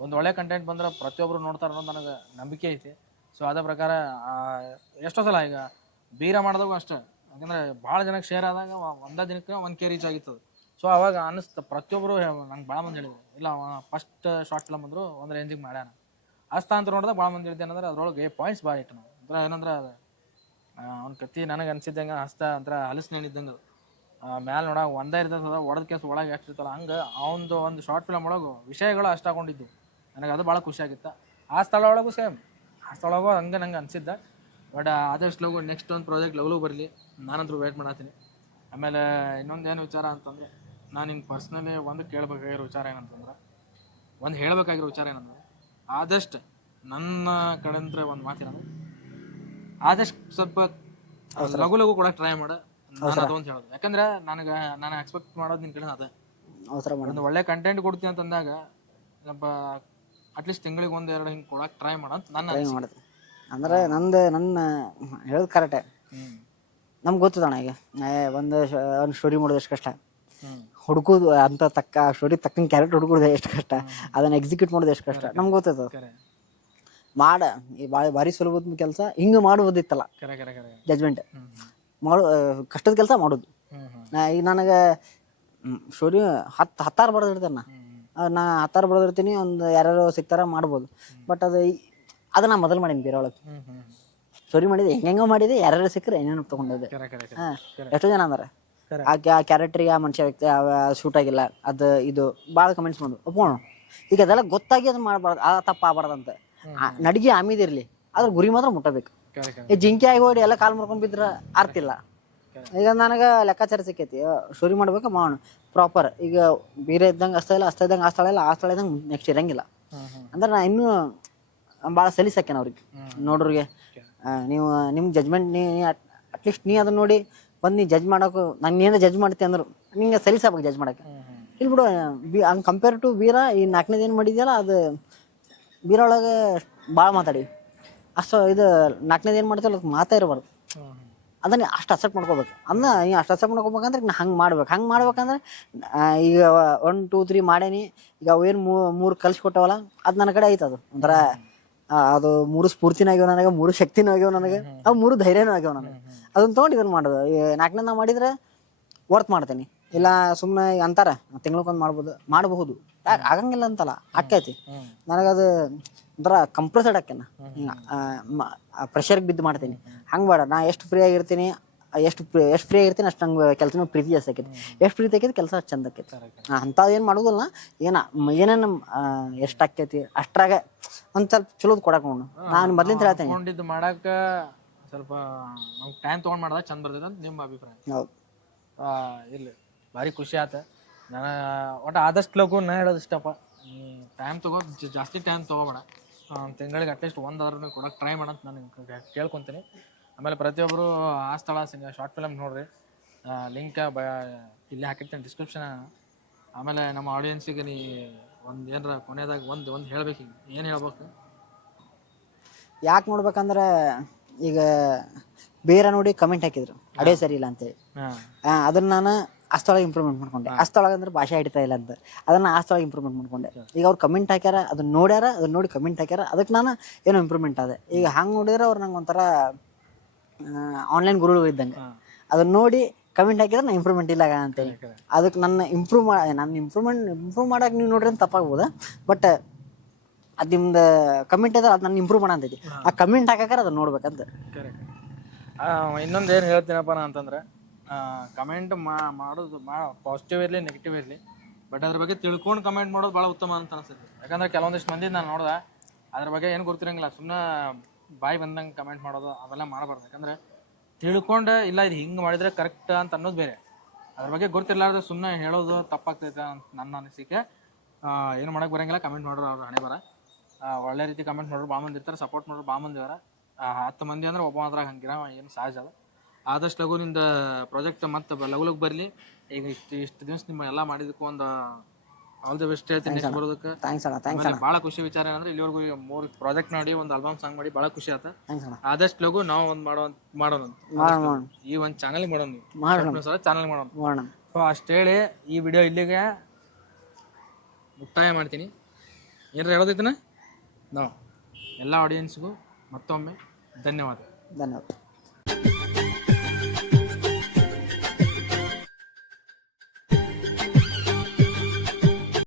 ಒಂದು ಒಳ್ಳೆ ಕಂಟೆಂಟ್ ಬಂದ್ರೆ ಪ್ರತಿಯೊಬ್ಬರು ನೋಡ್ತಾರೆ ಅನ್ನೋದು ನನಗೆ ನಂಬಿಕೆ ಐತಿ. ಸೊ ಅದೇ ಪ್ರಕಾರ ಎಷ್ಟೋ ಸಲ ಈಗ ಬೀರ ಮಾಡಿದಾಗೂ ಅಷ್ಟೇ, ಯಾಕಂದರೆ ಭಾಳ ಜನಕ್ಕೆ ಶೇರ್ ಆದಾಗ ಒಂದೇ ದಿನಕ್ಕೆ 1K ರೀಚ್ ಆಗಿತ್ತು. ಸೊ ಅವಾಗ ಅನ್ನಿಸ್ತು ಪ್ರತಿಯೊಬ್ಬರು ನಂಗೆ ಭಾಳ ಮಂದಿ ಹೇಳಿದ್ರು, ಇಲ್ಲ ಫಸ್ಟ್ ಶಾರ್ಟ್ ಫಿಲಮ್ ಅಂದರು ಒಂದು ರೇಂಜಿಗೆ ಮಾಡ್ಯಾನ. ಅಸ್ತ ಅಂತ ನೋಡಿದ್ರೆ ಭಾಳ ಮಂದಿ ಹೇಳಿದ್ದೆ ಏನಂದ್ರೆ ಅದ್ರೊಳಗೆ ಪಾಯಿಂಟ್ಸ್ ಭಾಳ ಇಟ್ಟು ನಾವು ಅಂದ್ರೆ ಏನಂದ್ರೆ ಅದು ಅವ್ನ ಕತ್ತಿ ನನಗೆ ಅನ್ಸಿದ್ದಂಗೆ ಹಸ್ತ ಅಂದ್ರೆ ಹಲಸಿನೇನಿದ್ದಂಗೆ ಮ್ಯಾಲೆ ನೋಡಾಗ ಒಂದೇ ಇರ್ತದ, ಒಡೆದ ಕೇಸ್ ಒಳಗೆ ಎಷ್ಟು ಇರ್ತಲ್ಲ ಹಂಗೆ ಅವನದು ಒಂದು ಶಾರ್ಟ್ ಫಿಲಮ್ ಒಳಗೆ ವಿಷಯಗಳು ಅಷ್ಟು ಹಾಕೊಂಡಿದ್ದು ನನಗೆ ಅದು ಭಾಳ ಖುಷಿಯಾಗಿತ್ತು. ಆ ಸ್ಥಳ ಒಳಗೂ ಸೇಮ್, ಆ ಸ್ಥಳ ಒಳಗೂ ಹಂಗೆ ನಂಗೆ ಅನಿಸಿದ್ದ. ಬಟ್ ಆದಷ್ಟು ಲಗು ನೆಕ್ಸ್ಟ್ ಒಂದು ಪ್ರಾಜೆಕ್ಟ್ ಲಗು ಬರಲಿ, ನಾನಂತರೂ ವೇಟ್ ಮಾಡತ್ತೀನಿ. ಆಮೇಲೆ ಇನ್ನೊಂದೇನು ವಿಚಾರ ಅಂತಂದರೆ, ನಾನು ಹಿಂಗೆ ಪರ್ಸ್ನಲಿ ಒಂದು ಕೇಳಬೇಕಾಗಿರೋ ವಿಚಾರ ಏನಂತಂದ್ರೆ, ಒಂದು ಹೇಳಬೇಕಾಗಿರೋ ವಿಚಾರ ಏನಂದ್ರೆ, ಆದಷ್ಟು ನನ್ನ ಕಡೆಂದ್ರೆ ಒಂದು ಮಾತಿರೋದು, ಆದಷ್ಟು ಸ್ವಲ್ಪ ಲಘು ಲಘು ಕೊಡಕ್ಕೆ ಟ್ರೈ ಮಾಡು. ನಾನು ಅದು ಅಂತ ಹೇಳೋದು, ಯಾಕಂದ್ರೆ ನಾನು ಎಕ್ಸ್ಪೆಕ್ಟ್ ಮಾಡೋದು ನಿನ್ನ ಕಡೆ ಅದೇ ಅವಸರ ಮಾಡಿ ಒಂದು ಒಳ್ಳೆ ಕಂಟೆಂಟ್ ಕೊಡ್ತೀನಿ ಅಂತಂದಾಗ ಸ್ವಲ್ಪ ಅಟ್ಲೀಸ್ಟ್ ತಿಂಗಳಿಗೆ 1-2 ಹಿಂಗೆ ಕೊಡಕ್ಕೆ ಟ್ರೈ ಮಾಡೋದು ನನ್ನ ಮಾಡಿದೆ. ಅಂದ್ರೆ ನನ್ನ ಹೇಳೋದು ಕರೆಕ್ಟೇ. ನಮ್ಗೆ ಗೊತ್ತದಣ್ಣ, ಈಗ ಒಂದು ಸ್ಟೋರಿ ಮಾಡೋದು ಎಷ್ಟು ಕಷ್ಟ, ಹುಡುಕೋದು ಅಂತ ತಕ್ಕ ಸ್ಟೋರಿ ತಕ್ಕಂಗೆ ಕ್ಯಾರೆಕ್ಟರ್ ಹುಡುಕೋದು ಎಷ್ಟು ಕಷ್ಟ, ಅದನ್ನು ಎಕ್ಸಿಕ್ಯೂಟ್ ಮಾಡೋದು ಎಷ್ಟು ಕಷ್ಟ ನಮ್ಗೆ ಗೊತ್ತದ. ಈ ಭಾರಿ ಸುಲಭದ ಕೆಲಸ ಹಿಂಗೆ ಮಾಡುವುದಿತ್ತಲ್ಲ, ಜಜ್ಮೆಂಟ್ ಕಷ್ಟದ ಕೆಲಸ ಮಾಡೋದು. ಈಗ ನನಗೆ ಸ್ಟೋರಿ 10 ಬರೆದಿರ್ತೇನೆ, ನಾ 10 ಬರೆದಿರ್ತೀನಿ, ಒಂದು ಯಾರ್ಯಾರು ಸಿಗ್ತಾರ ಮಾಡ್ಬೋದು. ಬಟ್ ಅದನ್ನ ಮೊದಲು ಮಾಡೀನಿ ಬೇರೆ ಒಳಗೆ ಸ್ಟೋರಿ ಮಾಡಿದೆ, ಹೆಂಗೆಂಗೋ ಮಾಡಿದೆ, ಯಾರ್ಯಾರು ಸಿಕ್ಕರೆ ಏನೇನು ತೊಗೊಂಡಿದ್ದೆ. ಎಷ್ಟೋ ಜನ ಅಂದ್ರೆ ಆ ಕ್ಯಾರೆಕ್ಟ್ರಿಗೆ ಆ ಮನುಷ್ಯ ವ್ಯಕ್ತಿ ಶೂಟ್ ಆಗಿಲ್ಲ, ಅದು ಇದು ಭಾಳ ಕಮೆಂಟ್ಸ್ ಮಾಡೋದು ಒಪ್ಕೊಂಡು. ಈಗ ಅದೆಲ್ಲ ಗೊತ್ತಾಗಿ ಅದನ್ನ ಮಾಡಬಾರ್ದು, ಆ ತಪ್ಪ ಆಗಬಾರ್ದಂತ. ನಡಿಗೆ ಆಮಿದಿರ್ಲಿ, ಅದ್ರ ಗುರಿ ಮಾತ್ರ ಮುಟ್ಟಬೇಕು. ಈ ಜಿಂಕೆ ಆಗಿ ಓಡಿ ಎಲ್ಲ ಕಾಲು ಮಾಡ್ಕೊಂಡ್ ಬಿದ್ರೆ ಅರ್ತಿಲ್ಲ. ಈಗ ನನಗೆ ಲೆಕ್ಕಾಚಾರ ಸಿಕ್ಕೈತಿ, ಸ್ಟೋರಿ ಮಾಡ್ಬೇಕು ಮಾಡೋಣ ಪ್ರಾಪರ್. ಈಗ ಬೇರೆ ಇದ್ದಂಗೆ ಅಸ್ತ ಇದ್ದಂಗೆ ಆ ಸ್ಥಳ ಇಲ್ಲ, ಆ ಸ್ಥಳ ಇದ್ದಂಗೆ ನೆಕ್ಸ್ಟ್ ಇರಂಗಿಲ್ಲ. ಅಂದ್ರೆ ನಾ ಇನ್ನೂ ಭಾಳ ಸಲೀಸಾಕೇನ ಅವ್ರಿಗೆ ನೋಡ್ರಿಗೆ. ನೀವು ನಿಮ್ಮ ಜಜ್ಮೆಂಟ್ ಅಟ್ಲೀಸ್ಟ್ ನೀ ಅದನ್ನ ನೋಡಿ ಬಂದು ನೀ ಜಡ್ಜ್ ಮಾಡೋಕೆ, ನಾನು ಏನಾರ ಜಡ್ಜ್ ಮಾಡ್ತೀನಿ ಅಂದ್ರು ನಿಂಗೆ ಸಲೀಸಾಗಬೇಕು ಜಡ್ಜ್ ಮಾಡೋಕ್ಕೆ. ಇಲ್ಲಿ ಬಿಡು, ಹಂಗೆ ಕಂಪೇರ್ ಟು ಬೀರ ಈ 4ನೇದು ಏನು ಮಾಡಿದ್ಯಲ್ಲ, ಅದು ಬೀರ ಒಳಗೆ ಭಾಳ ಮಾತಾಡಿ ಅಷ್ಟು ಇದು 4ನೇದು ಏನು ಮಾಡ್ತೀವಲ್ಲ ಅದಕ್ಕೆ ಮಾತಾ ಇರಬಾರ್ದು. ಅದನ್ನ ಅಷ್ಟು ಅಕ್ಸೆಪ್ಟ್ ಮಾಡ್ಕೋಬೇಕು. ಅಂದ್ರೆ ಈ ಅಷ್ಟು ಅಕ್ಸೆಪ್ಟ್ ಮಾಡ್ಕೋಬೇಕಂದ್ರೆ ನಾ ಹಂಗೆ ಮಾಡ್ಬೇಕಂದ್ರೆ ಈಗ 1, 2, 3 ಮಾಡೇನಿ. ಈಗ ಅವೇನು 3 ಕಲಿಸ್ಕೊಟ್ಟವಲ್ಲ, ಅದು ನನ್ನ ಕಡೆ ಐತೆ. ಅದು ಒಂಥರ ಅದು 3 ಸ್ಫೂರ್ತಿನೂ ಆಗ್ಯಾವ ನನಗೆ, 3 ಶಕ್ತಿನೂ ಆಗ್ಯಾವ ನನಗೆ, ಅವು 3 ಧೈರ್ಯನೂ ಆಗ್ಯಾವ ನನಗೆ. ಅದನ್ನ ತೊಗೊಂಡು ಇದನ್ನು ಮಾಡೋದು. 4ನೇದು ನಾವು ಮಾಡಿದ್ರೆ ವರ್ತ್ ಮಾಡ್ತೀನಿ, ಇಲ್ಲ ಸುಮ್ಮನೆ ಅಂತಾರೆ ತಿಂಗ್ಳಿಗೊಂದು ಮಾಡಬಹುದು, ಯಾಕೆ ಆಗಂಗಿಲ್ಲ ಅಂತಲ್ಲ, ಆಕೈತಿ. ನನಗದು ಒಂಥರ ಕಂಪ್ರೆಸಡ್ ಆಕೇನ, ಪ್ರೆಷರ್ಗೆ ಬಿದ್ದು ಮಾಡ್ತೀನಿ. ಹಂಗೆ ಬೇಡ, ನಾ ಎಷ್ಟು ಫ್ರೀ ಆಗಿರ್ತೀನಿ, ಎಷ್ಟು ಫ್ರೀ ಆಗಿರ್ತೀನಿ ಅಷ್ಟು ನಂಗೆ ಕೆಲಸ ಪ್ರೀತಿ ಜಾಸ್ತಿ ಆಕೈತಿ. ಎಷ್ಟು ಪ್ರೀತಿ ಆಕೈತಿ ಕೆಲಸ ಅಷ್ಟು ಚಂದ ಆಕೈತಿ. ಅಂಥದ್ದು ಏನು ಮಾಡೋದಿಲ್ಲ. ಏನೇನು ಎಷ್ಟು ಆಕೈತಿ ಅಷ್ಟ್ರಾಗ ಒಂದು ಸ್ವಲ್ಪ ಚಲೋದು ಕೊಡಕ್ಕೆ ನಾನು ಮೊದ್ಲಿಂದ ಹೇಳ್ತೇನೆ. ಮಾಡಕ್ಕೆ ಸ್ವಲ್ಪ ನಾವು ಟೈಮ್ ತೊಗೊಂಡು ಮಾಡಿದಾಗ ಚಂದ ಬರ್ತೈತೆ ಅಂತ ನಿಮ್ಮ ಅಭಿಪ್ರಾಯ. ಹೌದು, ಇಲ್ಲಿ ಭಾರಿ ಖುಷಿ ಆಯ್ತು. ನಾನು ಒಟ್ಟು ಆದಷ್ಟು ಲಗು ನಾ ಹೇಳೋದು ಇಷ್ಟಪ್ಪ, ಟೈಮ್ ಜಾಸ್ತಿ ಟೈಮ್ ತೊಗೋಬೇಡ, ತಿಂಗಳಿಗೆ ಅಟ್ಲೀಸ್ಟ್ 1 ಆದ್ರೂ ಕೊಡೋಕೆ ಟ್ರೈ ಮಾಡಂತ ನಾನು ಕೇಳ್ಕೊತೀನಿ. ಆಮೇಲೆ ಪ್ರತಿಯೊಬ್ಬರು ಆ ಸ್ಥಳ ಶಾರ್ಟ್ ಫಿಲಮ್ ನೋಡ್ರಿ, ಲಿಂಕ್ ಇಲ್ಲಿ ಹಾಕಿರ್ತೀನಿ ಡಿಸ್ಕ್ರಿಪ್ಷನ್. ಆಮೇಲೆ ನಮ್ಮ ಆಡಿಯನ್ಸಿಗೆ ನೀ ಒಂದು ಏನಾರ ಕೊನೆಯದಾಗ ಒಂದು ಹೇಳ್ಬೇಕು, ಏನು ಹೇಳ್ಬೇಕು? ಯಾಕೆ ನೋಡ್ಬೇಕಂದ್ರೆ ಈಗ ಬೇರೆ ನೋಡಿ ಕಮೆಂಟ್ ಹಾಕಿದ್ರು ಅಡೇ ಸರಿ ಇಲ್ಲ ಅಂತೇಳಿ, ಅದನ್ನ ನಾನು ಅಷ್ಟೊಳಗೆ ಇಂಪ್ರೂವ್ಮೆಂಟ್ ಮಾಡ್ಕೊಂಡೆ. ಅಷ್ಟೊಳಗೆ ಅಂದ್ರೆ ಭಾಷೆ ಹಿಡಿತಾ ಇಲ್ಲ ಅಂತ, ಅದನ್ನ ಅಷ್ಟೊಳಗೆ ಇಂಪ್ರೂವ್ಮೆಂಟ್ ಮಾಡ್ಕೊಂಡೆ. ಈಗ ಅವ್ರು ಕಮೆಂಟ್ ಹಾಕ್ಯಾರ, ಅದನ್ನ ನೋಡ್ಯಾರ, ಅದನ್ನ ನೋಡಿ ಕಮೆಂಟ್ ಹಾಕ್ಯಾರ, ಅದಕ್ಕೆ ನಾನು ಏನೋ ಇಂಪ್ರೂವ್ಮೆಂಟ್ ಆದೆ. ಈಗ ಹಂಗೆ ನೋಡಿದ್ರೆ ಅವ್ರು ನಂಗೆ ಒಂಥರ ಆನ್ಲೈನ್ ಗುರುಗಳು ಇದ್ದಂಗೆ. ಅದನ್ನ ನೋಡಿ ಕಮೆಂಟ್ ಹಾಕಿದ್ರೆ ನಾನು ಇಂಪ್ರೂವ್ಮೆಂಟ್ ಇಲ್ಲ ಅಂತೇಳಿ, ಅದಕ್ಕೆ ನನ್ನ ಇಂಪ್ರೂವ್ ಮಾಡಕ್ಕೆ ನೀವು ನೋಡ್ರಿ ಅಂತ ತಪ್ಪಾಗ್ಬೋದ. ಬಟ್ ಅದು ನಿಮ್ದು ಕಮೆಂಟ್ ಇದ್ರೆ ಅದು ನನ್ನ ಇಂಪ್ರೂವ್ ಮಾಡ ಅಂತೈತಿ. ಆ ಕಮೆಂಟ್ ಹಾಕಾರೆ ಅದನ್ನ ನೋಡ್ಬೇಕಂತ. ಇನ್ನೊಂದು ಏನು ಹೇಳ್ತೀನಪ್ಪ ನಾ ಅಂತಂದ್ರೆ, ಕಮೆಂಟ್ ಮಾಡೋದು ಪಾಸಿಟಿವ್ ಇರಲಿ ನೆಗೆಟಿವ್ ಇರಲಿ, ಬಟ್ ಅದ್ರ ಬಗ್ಗೆ ತಿಳ್ಕೊಂಡು ಕಮೆಂಟ್ ಮಾಡೋದು ಭಾಳ ಉತ್ತಮ ಅಂತ ಅನಿಸುತ್ತೆ. ಯಾಕಂದ್ರೆ ಕೆಲವೊಂದಿಷ್ಟು ಮಂದಿ ನಾನು ನೋಡ್ದೆ ಅದ್ರ ಬಗ್ಗೆ ಏನು ಗೊತ್ತಿರಂಗಿಲ್ಲ, ಸುಮ್ಮನೆ ಬಾಯಿ ಬಂದಂಗೆ ಕಮೆಂಟ್ ಮಾಡೋದು ಅವೆಲ್ಲ ಮಾಡಬಾರ್ದು. ಯಾಕಂದರೆ ತಿಳ್ಕೊಂಡು ಇಲ್ಲ ಇದು ಹಿಂಗೆ ಮಾಡಿದರೆ ಕರೆಕ್ಟ್ ಅಂತ ಅನ್ನೋದು ಬೇರೆ, ಅದ್ರ ಬಗ್ಗೆ ಗೊತ್ತಿರಲಾರ್ದು ಸುಮ್ಮನೆ ಹೇಳೋದು ತಪ್ಪಾಗ್ತೈತೆ ಅಂತ ನನ್ನ ಅನಿಸಿಕೆ. ಏನು ಮಾಡೋಕ್ಕೆ ಬರೋಂಗಿಲ್ಲ, ಕಮೆಂಟ್ ಮಾಡೋರು ಅವ್ರು ಹಣೆ ಬರ. ಒಳ್ಳೆ ರೀತಿ ಕಮೆಂಟ್ ಮಾಡೋರು ಭಾಳ ಮಂದಿ ಇರ್ತಾರೆ, ಸಪೋರ್ಟ್ ಮಾಡೋರು ಭಾಳ ಮಂದಿ ಇದ್ದಾರೆ. 10 ಮಂದಿ ಅಂದ್ರೆ ಒಬ್ಬ ಮಾತ್ರ ಹಂಗಿರ ಏನು ಸಹಜ ಅದ. ಆದಷ್ಟು ಲಗು ನಿಂದ ಪ್ರಾಜೆಕ್ಟ್ ಮತ್ತೆ ಲಗು ಬರಲಿ. ಈಗ ಇಷ್ಟು ದಿವಸ ನಿಮ್ಮ ಎಲ್ಲ ಮಾಡಿದಕ್ಕೂ ಒಂದು ಆಲ್ ದಿ ಬೆಸ್ಟ್ ಹೇಳ್ತೀನಿ ನೆಕ್ಸ್ಟ್ ಬರೋದಕ್ಕೆ. ಥ್ಯಾಂಕ್ಸ್ ಅಣ್ಣ, ಥ್ಯಾಂಕ್ಸ್ ಆಮೇಲೆ ಭಾಳ ಖುಷಿ ವಿಚಾರ ಏನಂದ್ರೆ ಇಲ್ಲಿವರೆಗೂ 3 ಪ್ರಾಜೆಕ್ಟ್ ಮಾಡಿ ಒಂದು ಆಲ್ಬಮ್ ಸಾಂಗ್ ಮಾಡಿ ಭಾಳ ಖುಷಿ ಆಯ್ತು. ಥ್ಯಾಂಕ್ಸ್ ಅಣ್ಣ. ಆದಷ್ಟು ಲಗು ನಾವು ಒಂದು ಮಾಡೋಣ ಮಾಡೋಣ ಈ ಒಂದು ಚಾನಲ್ಗೆ ಮಾಡೋಣ, ಚಾನಲ್ ಮಾಡೋಣ. ಮಾಡೋಣ. ಸೊ ಅಷ್ಟು ಹೇಳಿ ಈ ವಿಡಿಯೋ ಇಲ್ಲಿಗೆ ಮುಕ್ತಾಯ ಮಾಡ್ತೀನಿ. ಏನಾರ ಹೇಳೋದೈತನ ನಾವು ಎಲ್ಲ ಆಡಿಯನ್ಸ್ಗೂ ಮತ್ತೊಮ್ಮೆ ಧನ್ಯವಾದ.